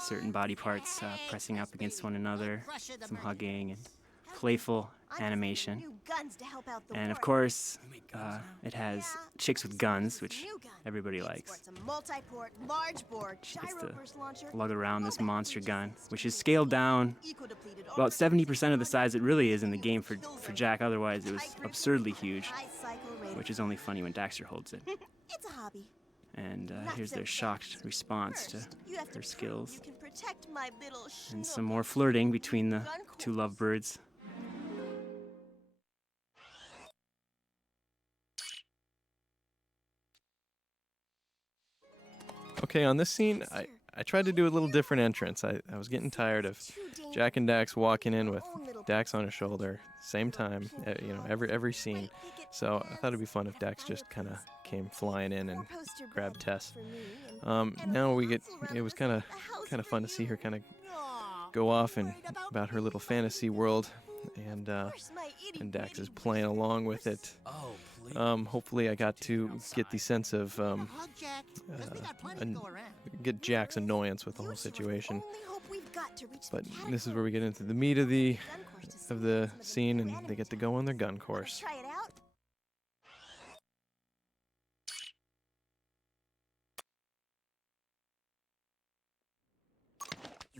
Certain body parts pressing up against one another, some hugging and playful animation. And of course, it has chicks with guns, which everybody likes. She gets to lug around this monster gun, which is scaled down about 70% of the size it really is in the game for Jak. Otherwise, it was absurdly huge, which is only funny when Daxter holds it. It's a hobby. And here's their shocked response to her skills. And some more flirting between the two lovebirds. Okay, on this scene, I tried to do a little different entrance. I was getting tired of Jak and Dax walking in with Dax on his shoulder, same time, every scene. So I thought it'd be fun if Dax just kind of came flying in and grabbed Tess. Now it was kind of fun to see her kind of go off and about her little fantasy world, and Dax is playing along with it. Hopefully I got to get the sense of get Jak's annoyance with the whole situation. But this is where we get into the meat of the scene, and they get to go on their gun course.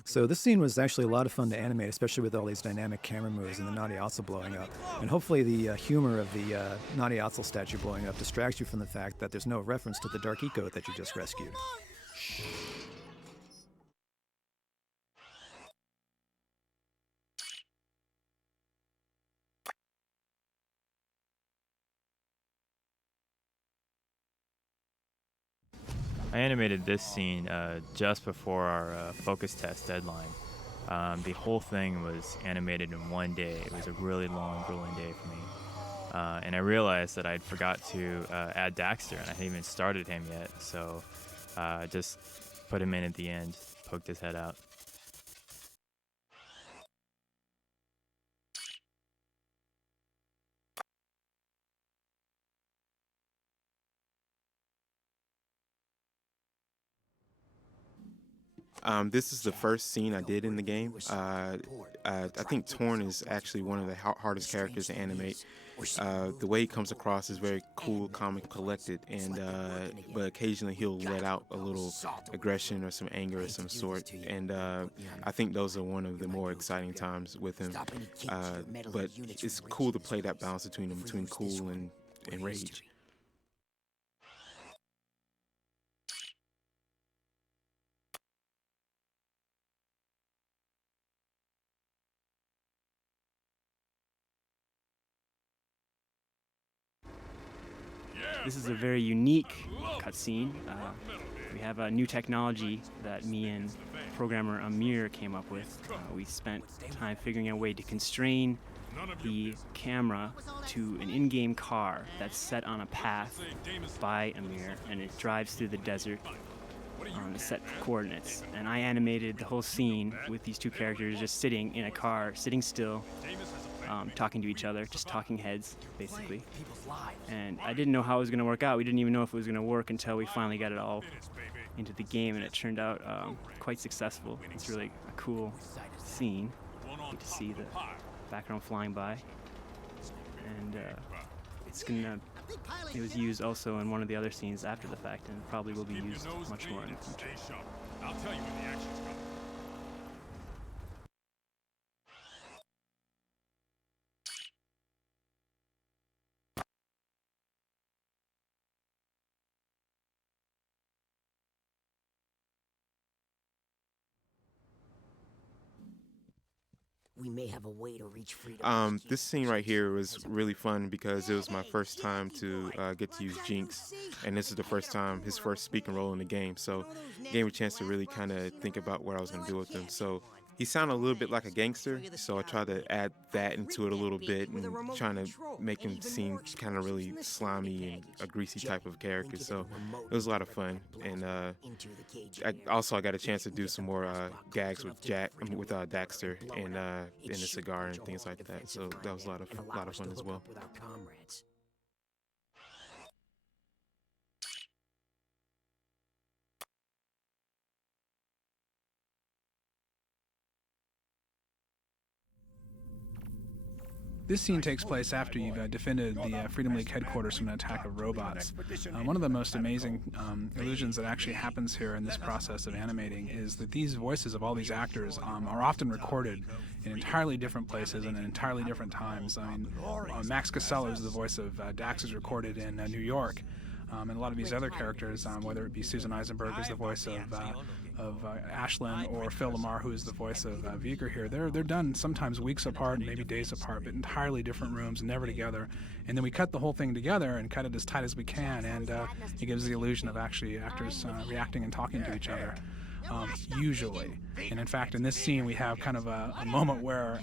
So this scene was actually a lot of fun to animate, especially with all these dynamic camera moves and the Naughty Otzel blowing up. And hopefully the humor of the Naughty Otzel statue blowing up distracts you from the fact that there's no reference to the Dark Eco that you just rescued. I animated this scene just before our focus test deadline. The whole thing was animated in one day. It was a really long, grueling day for me. And I realized that I'd forgot to add Daxter, and I hadn't even started him yet. So I just put him in at the end, poked his head out. This is the first scene I did in the game. I think Torn is actually one of the hardest characters to animate. The way he comes across is very cool, calm, and collected, and but occasionally he'll let out a little aggression or some anger of some sort. And I think those are one of the more exciting times with him. But it's cool to play that balance between cool and rage. This is a very unique cutscene. We have a new technology that me and programmer Amir came up with. We spent time figuring out a way to constrain the camera to an in-game car that's set on a path by Amir, and it drives through the desert on the set coordinates. And I animated the whole scene with these two characters just sitting in a car, sitting still, talking to each other, just talking heads, basically. And I didn't know how it was going to work out. We didn't even know if it was going to work until we finally got it all into the game, and it turned out quite successful. It's really a cool scene. You get to see the background flying by. And it was used also in one of the other scenes after the fact, and probably will be used much more in the future. I'll tell you when the action's coming. We may have a way to reach freedom. This scene right here was really fun because it was my first time to get to use Jinx, and this is the first time, his first speaking role in the game, so it gave me a chance to really kind of think about what I was going to do with him. So he sounded a little bit like a gangster, so I tried to add that into it a little bit and trying to make him seem kind of really slimy and a greasy type of character. So it was a lot of fun, and I got a chance to do some more gags with Daxter and the cigar and things like that. So that was a lot of fun as well. This scene takes place after you've defended the Freedom League headquarters from an attack of robots. One of the most amazing illusions that actually happens here in this process of animating is that these voices of all these actors are often recorded in entirely different places and at entirely different times. I mean, Max Casella's the voice of Dax is recorded in New York. And a lot of these other characters, whether it be Susan Eisenberg, who's the voice of Ashlyn, or Phil Lamar, who is the voice of Viewer here, they're done sometimes weeks apart, maybe days apart, but entirely different rooms, never together. And then we cut the whole thing together and cut it as tight as we can, and it gives the illusion of actually actors reacting and talking to each other. Usually. And in fact, in this scene, we have kind of a moment where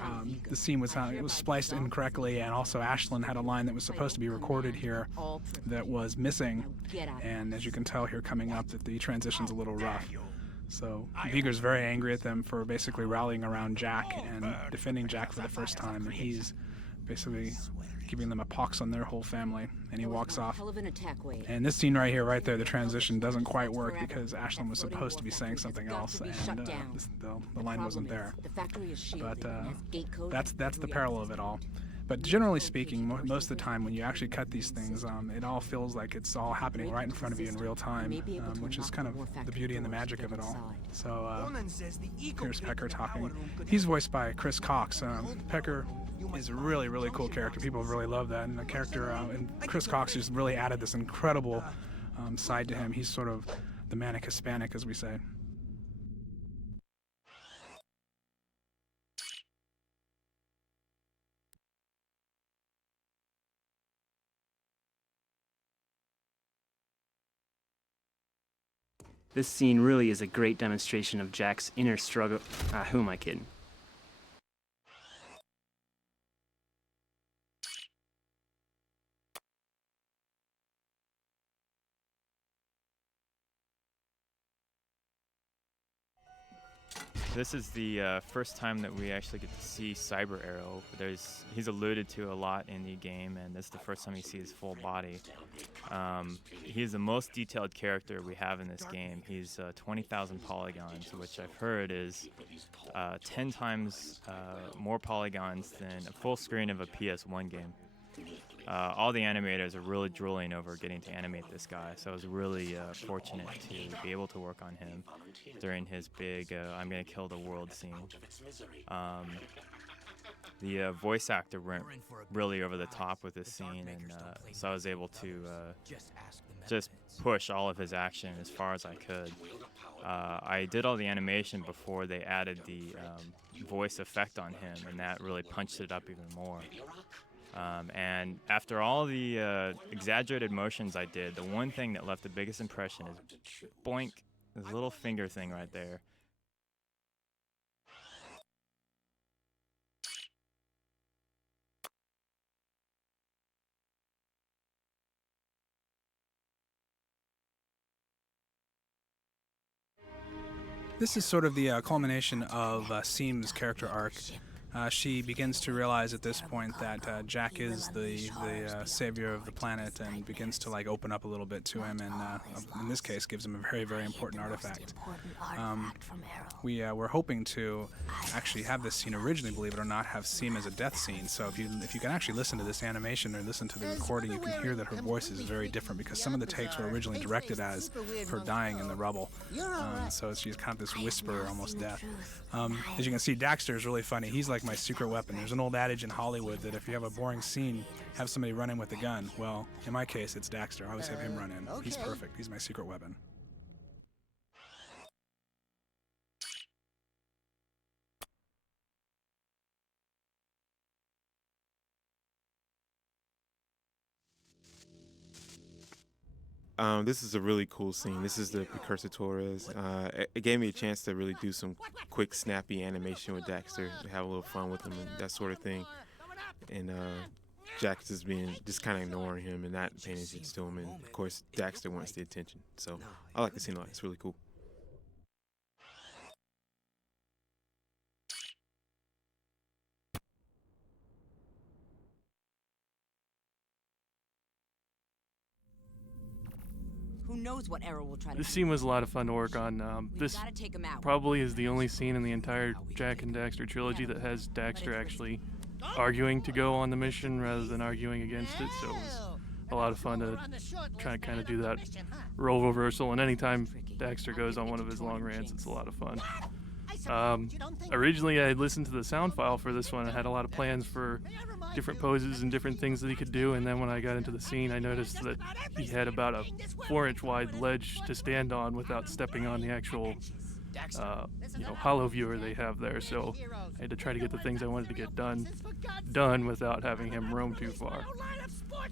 the scene was spliced incorrectly, and also Ashlyn had a line that was supposed to be recorded here that was missing. And as you can tell here coming up, that the transition's a little rough. So Viewer's very angry at them for basically rallying around Jak and defending Jak for the first time, and he's basically giving them a pox on their whole family, and he walks off. And this scene right here, right there, the transition doesn't quite work because Ashlyn was supposed to be saying something else, and the line wasn't there. But that's the peril of it all. But generally speaking, most of the time when you actually cut these things, it all feels like it's all happening right in front of you in real time, which is kind of the beauty and the magic of it all. So here's Pecker talking. He's voiced by Chris Cox. Pecker is a really, really cool character. People really love that. And the character, and Chris Cox just really added this incredible side to him. He's sort of the manic Hispanic, as we say. This scene really is a great demonstration of Jak's inner struggle. Who am I kidding? This is the first time that we actually get to see Cyber Arrow. He's alluded to a lot in the game, and this is the first time you see his full body. He's the most detailed character we have in this game. He's 20,000 polygons, which I've heard is 10 times more polygons than a full screen of a PS1 game. All the animators are really drooling over getting to animate this guy, so I was really fortunate to be able to work on him during his big I'm gonna kill the world scene. The voice actor went really over the top with this scene, and so I was able to just push all of his action as far as I could. I did all the animation before they added the voice effect on him, and that really punched it up even more. And after all the exaggerated motions I did, the one thing that left the biggest impression is boink, this little finger thing right there. This is sort of the culmination of Seam's character arc. She begins to realize at this point that Jak is the savior of the planet, and begins to open up a little bit to him, and in this case gives him a very, very important artifact. We were hoping to actually have this scene originally, believe it or not, have Seam as a death scene. So if you can actually listen to this animation or listen to the recording, you can hear that her voice is very different, because some of the takes were originally directed as her dying in the rubble. So she's kind of this whisper, almost death. As you can see, Daxter is really funny. He's like my secret weapon. There's an old adage in Hollywood that if you have a boring scene, have somebody run in with a gun. Well, in my case, it's Daxter. I always have him run in. Okay. He's perfect. He's my secret weapon. This is a really cool scene. This is the Precursor Orbs. It gave me a chance to really do some quick, snappy animation with Daxter, have a little fun with him and that sort of thing. And Jak just kind of ignoring him and not paying attention to him. And of course, Daxter wants the attention. So I like the scene a lot. It's really cool. Who knows what Arrow will try to This do. scene was a lot of fun to work on. This gotta take him out. probably is the only scene in the entire Jak and Daxter trilogy that has Daxter actually arguing to go on the mission rather than arguing against it, so it was a lot of fun to try to kind of do that role reversal. And anytime Daxter goes on one of his long rants, it's a lot of fun. Originally, I had listened to the sound file for this one. I had a lot of plans for different poses and different things that he could do, and then when I got into the scene, I noticed that he had about a 4-inch wide ledge to stand on without stepping on the actual hollow viewer they have there, so I had to try to get the things I wanted to get done without having him roam too far.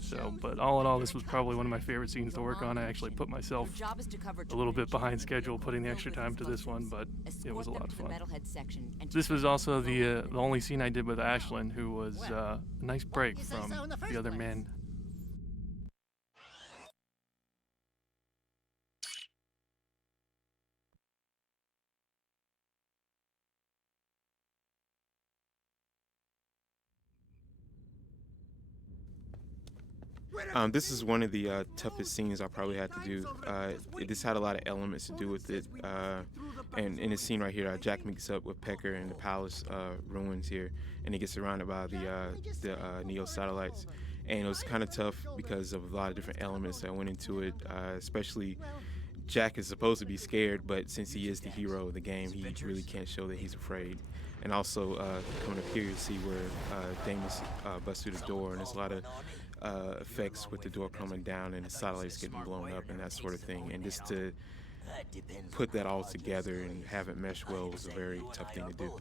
So, but all in all, this was probably one of my favorite scenes to work on. I actually put myself a little bit behind schedule putting the extra time to this one, but it was a lot of fun. This was also the only scene I did with Ashlyn, who was a nice break from the other men. This is one of the toughest scenes I probably had to do. This had a lot of elements to do with it. And in this scene right here, Jack meets up with Pecker in the palace ruins here, and he gets surrounded by the Neo satellites. And it was kind of tough because of a lot of different elements that went into it, especially Jack is supposed to be scared, but since he is the hero of the game, he really can't show that he's afraid. And also, coming up here, you see where Damus busts through the door, and there's a lot of effects with the door coming down and the satellites getting blown up and that sort of thing. And just to put that all together and have it mesh well was a very tough thing to do.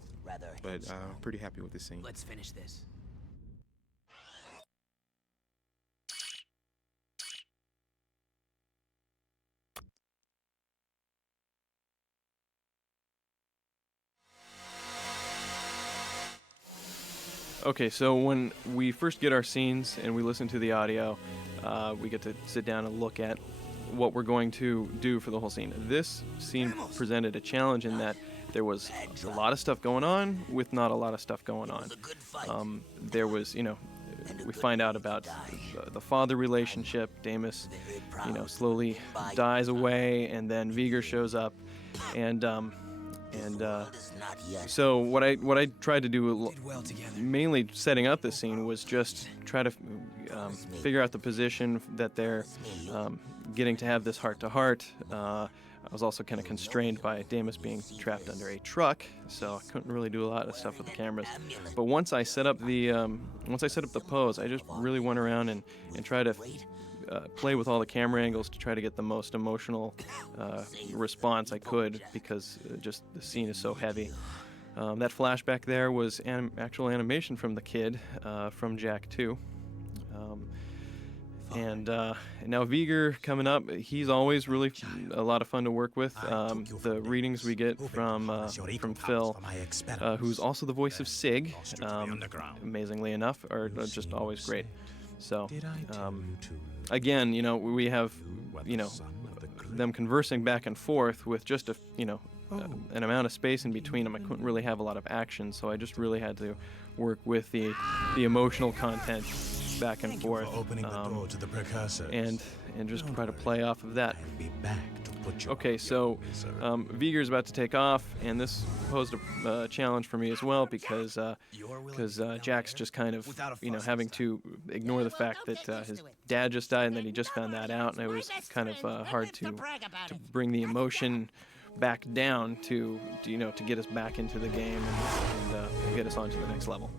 But I'm pretty happy with this scene. Let's finish this. Okay, so when we first get our scenes and we listen to the audio, we get to sit down and look at what we're going to do for the whole scene. This scene presented a challenge in that there was a lot of stuff going on with not a lot of stuff going on. There was, we find out about the father relationship. Damus, slowly dies away, and then Viger shows up, and so what I tried to do, mainly setting up this scene, was just try to figure out the position that they're getting to have this heart-to-heart. I was also kind of constrained by Damus being trapped under a truck, so I couldn't really do a lot of stuff with the cameras. But once I set up the pose, I just really went around and tried to play with all the camera angles to try to get the most emotional response I could, because just the scene is so heavy. That flashback there was actual animation from the kid from Jak II. And now Viger coming up, he's always really a lot of fun to work with. The readings we get from Phil, who's also the voice of Sig, amazingly enough, are just always great. So, again, we have, them conversing back and forth with just an amount of space in between them. I couldn't really have a lot of action, so I just really had to work with the emotional content back and forth, and just try to play off of that. Okay, so Viger's about to take off, and this posed a challenge for me as well, because Jack's just kind of having to ignore the fact that his dad just died and that he just found that out, and it was kind of hard to bring the emotion back down to get us back into the game and get us on to the next level.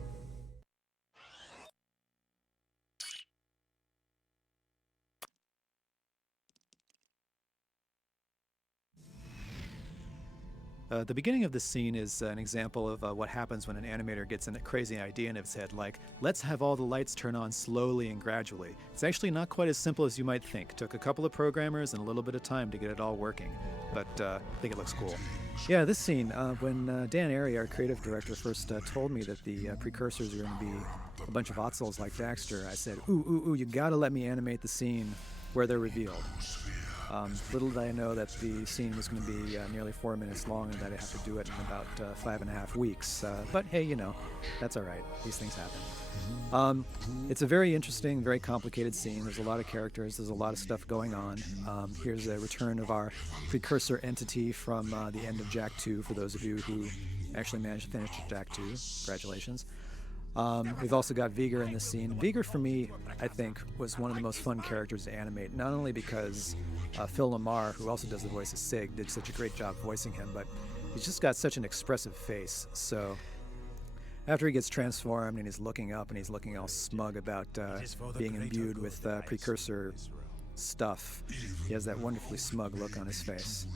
The beginning of this scene is an example of what happens when an animator gets a crazy idea in his head, like, let's have all the lights turn on slowly and gradually. It's actually not quite as simple as you might think. Took a couple of programmers and a little bit of time to get it all working, but I think it looks cool. Yeah, this scene, when Dan Arey, our creative director, first told me that the precursors are going to be a bunch of Otzels like Daxter, I said, ooh, you gotta let me animate the scene where they're revealed. Little did I know that the scene was going to be nearly 4 minutes long and that I'd have to do it in about 5.5 weeks. But hey, that's all right. These things happen. It's a very interesting, very complicated scene. There's a lot of characters. There's a lot of stuff going on. Here's a return of our precursor entity from the end of Jak II, for those of you who actually managed to finish Jak II. Congratulations. We've also got Viger in this scene. Viger, for me, I think, was one of the most fun characters to animate, not only because Phil Lamar, who also does the voice of Sig, did such a great job voicing him, but he's just got such an expressive face. So after he gets transformed and he's looking up and he's looking all smug about being imbued with precursor stuff, he has that wonderfully smug look on his face.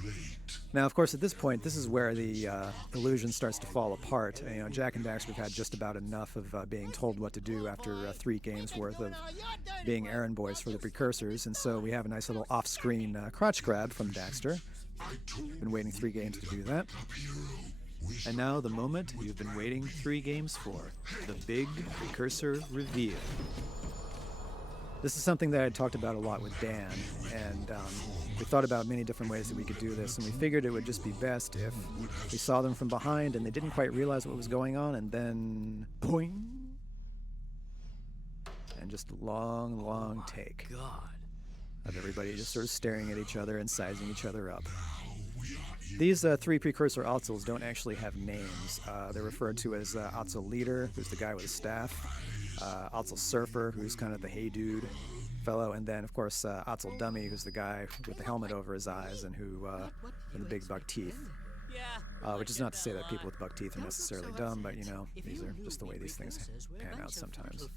Now, of course, at this point, this is where the illusion starts to fall apart. You know, Jak and Daxter have had just about enough of being told what to do after 3 games worth of being errand boys for the Precursors, and so we have a nice little off-screen crotch grab from Daxter. Been waiting 3 games to do that. And now the moment you've been waiting 3 games for, the big Precursor reveal. This is something that I talked about a lot with Dan, and we thought about many different ways that we could do this, and we figured it would just be best if we saw them from behind and they didn't quite realize what was going on, and then boing, and just a long, long take of everybody just sort of staring at each other and sizing each other up. These 3 Precursor Otzels don't actually have names. They're referred to as Otzel Leader, who's the guy with the staff, Otzel Surfer, who's kind of the hey dude fellow, and then of course Otzel Dummy, who's the guy with the helmet over his eyes and who and the big buck teeth. Which is not to say that people with buck teeth are necessarily dumb, but you know, these are just the way these things pan out sometimes.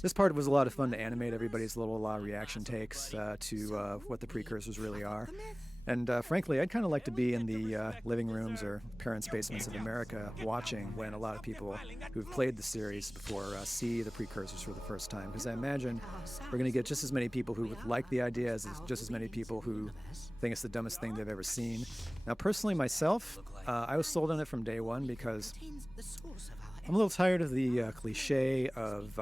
This part was a lot of fun to animate, everybody's little reaction takes to what the Precursors really are. And frankly, I'd kind of like to be in the living rooms or parents' basements of America watching when a lot of people who've played the series before see the Precursors for the first time, because I imagine we're going to get just as many people who like the idea as just as many people who think it's the dumbest thing they've ever seen. Now, personally, myself, I was sold on it from day one because I'm a little tired of the cliche of,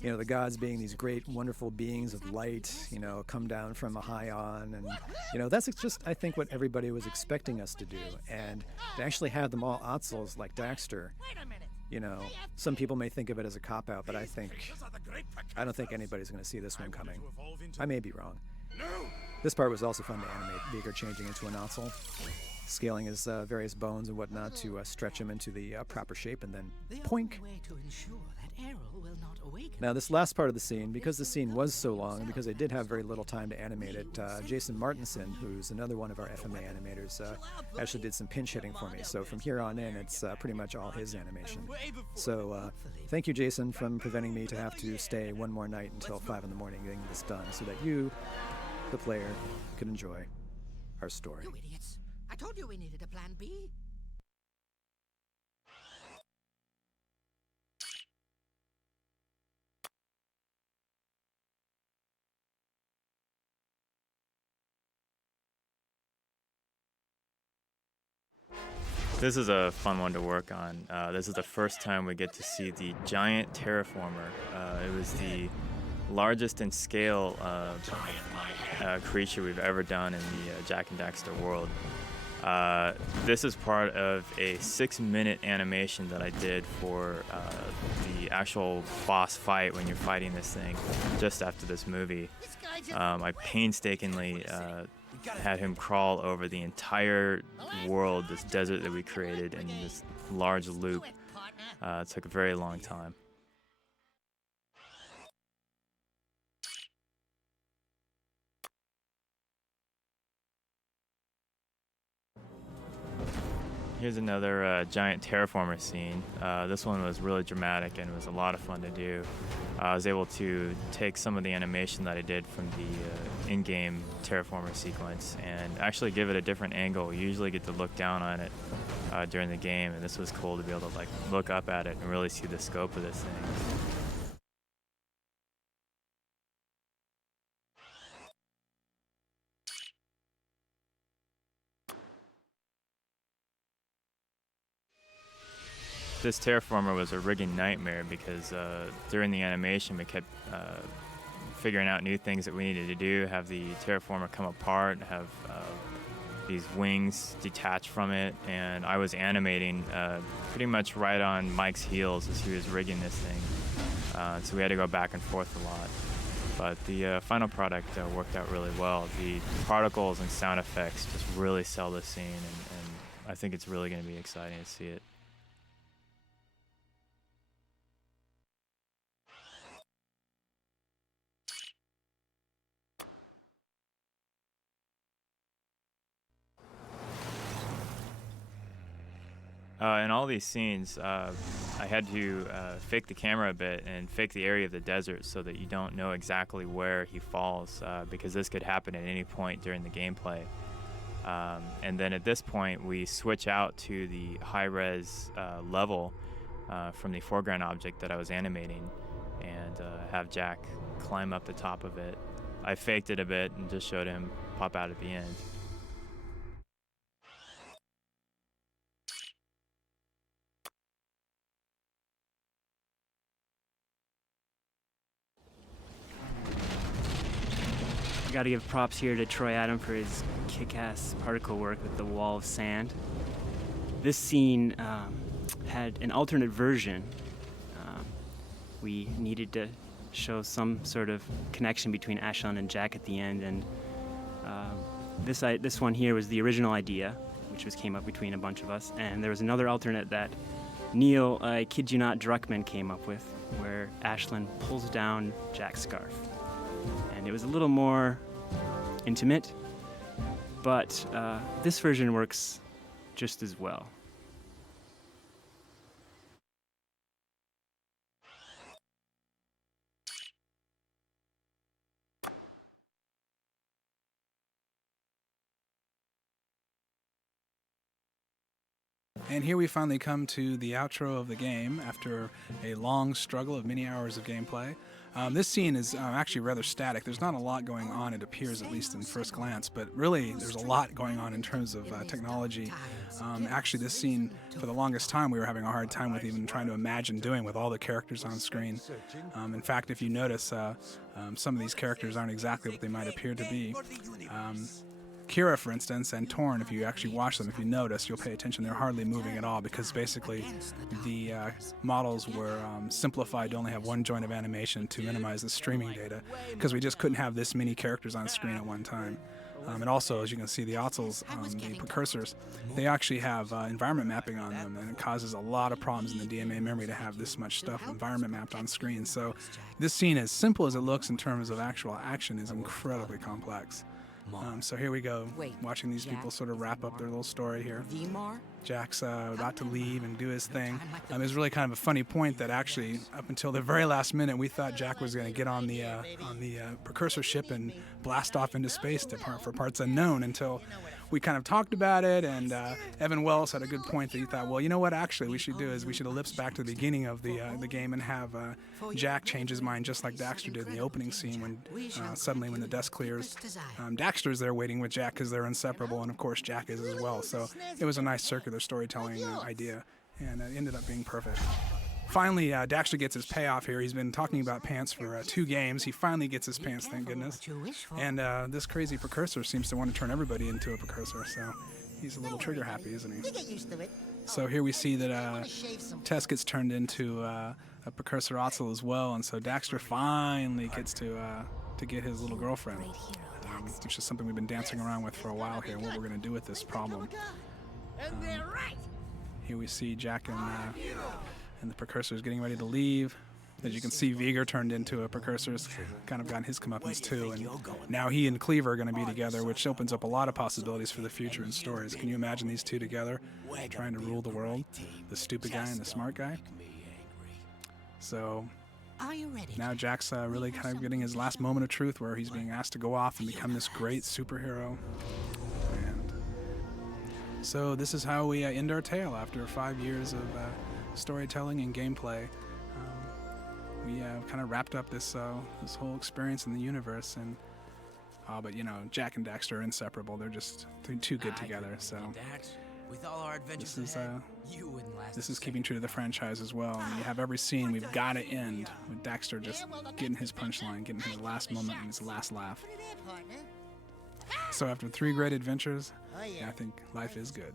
you know, the gods being these great, wonderful beings of light, you know, come down from a high on, and, you know, that's just, I think, what everybody was expecting us to do, and to actually have them all Otzels like Daxter, you know, some people may think of it as a cop-out, but I don't think anybody's going to see this one coming. I may be wrong. This part was also fun to animate, Viger changing into an Otzel, scaling his various bones and whatnot to stretch him into the proper shape, and then poink. Now this last part of the scene, because the scene was so long and because I did have very little time to animate it, Jason Martinson, who's another one of our FMA animators, actually did some pinch hitting for me. So from here on in, it's pretty much all his animation. So thank you, Jason, from preventing me to have to stay one more night until 5 in the morning getting this done, so that you, the player, could enjoy our story. You idiots. I told you we needed a plan B. This is a fun one to work on. This is the first time we get to see the giant terraformer. It was the largest in scale creature we've ever done in the Jak and Daxter world. This is part of a 6-minute animation that I did for the actual boss fight when you're fighting this thing just after this movie. I painstakingly had him crawl over the entire world, this desert that we created in this large loop. It took a very long time. Here's another giant terraformer scene. This one was really dramatic and was a lot of fun to do. I was able to take some of the animation that I did from the in-game terraformer sequence and actually give it a different angle. You usually get to look down on it during the game, and this was cool to be able to like look up at it and really see the scope of this thing. This terraformer was a rigging nightmare because during the animation we kept figuring out new things that we needed to do, have the terraformer come apart, have these wings detach from it, and I was animating pretty much right on Mike's heels as he was rigging this thing. So we had to go back and forth a lot. But the final product worked out really well. The particles and sound effects just really sell this scene, and I think it's really going to be exciting to see it. In all these scenes, I had to fake the camera a bit and fake the area of the desert so that you don't know exactly where he falls, because this could happen at any point during the gameplay. And then at this point, we switch out to the high-res level from the foreground object that I was animating, and have Jak climb up the top of it. I faked it a bit and just showed him pop out at the end. I gotta give props here to Troy Adam for his kick-ass particle work with the wall of sand. This scene had an alternate version. We needed to show some sort of connection between Ashlyn and Jak at the end, and this one here was the original idea, which came up between a bunch of us, and there was another alternate that Neil, I kid you not, Druckmann came up with, where Ashlyn pulls down Jak's scarf. And it was a little more intimate, but this version works just as well. And here we finally come to the outro of the game after a long struggle of many hours of gameplay. This scene is actually rather static. There's not a lot going on, it appears, at least in first glance, but really there's a lot going on in terms of technology. Actually, this scene, for the longest time, we were having a hard time with even trying to imagine doing with all the characters on screen. In fact, if you notice, some of these characters aren't exactly what they might appear to be. Kira, for instance, and Torn, if you actually watch them, if you notice, you'll pay attention, they're hardly moving at all because basically the models were simplified to only have one joint of animation to minimize the streaming data because we just couldn't have this many characters on screen at one time. And also, as you can see, the Otzels, the precursors, they actually have environment mapping on them, and it causes a lot of problems in the DMA memory to have this much stuff environment mapped on screen. So this scene, as simple as it looks in terms of actual action, is incredibly complex. So here we go, watching these people sort of wrap up their little story here. Jak's about to leave and do his thing. It was really kind of a funny point that actually, up until the very last minute, we thought Jak was going to get on the Precursor ship and blast off into space for parts unknown until we kind of talked about it, and Evan Wells had a good point that he thought, well, you know what actually we should do is we should ellipse back to the beginning of the game and have Jak change his mind just like Daxter did in the opening scene when suddenly when the dust clears. Daxter's there waiting with Jak because they're inseparable, and of course Jak is as well. So it was a nice circular storytelling idea, and it ended up being perfect. Finally, Daxter gets his payoff here. He's been talking about pants for 2 games. He finally gets his pants, thank goodness. And this crazy precursor seems to want to turn everybody into a precursor, so he's a little trigger happy, isn't he? So here we see that Tess gets turned into a precursor Otzel as well, and so Daxter finally gets to get his little girlfriend, which is something we've been dancing around with for a while here, what we're going to do with this problem. Here we see Jak and the precursors getting ready to leave. As you can see, Viger turned into a precursor's kind of gotten his comeuppance too, and now he and Cleaver are going to be together, which opens up a lot of possibilities for the future in stories. Can you imagine these two together trying to rule the world? The stupid guy and the smart guy? So now Jak's really kind of getting his last moment of truth where he's being asked to go off and become this great superhero. And so this is how we end our tale after 5 years of storytelling and gameplay. We kind of wrapped up this whole experience in the universe, and but you know, Jak and Daxter are inseparable. They're too good together. So this is keeping true to the franchise as well. And you have every scene we've got to end with Daxter just getting his punchline, getting his last moment and his last laugh. So after 3 great adventures, I think life is good.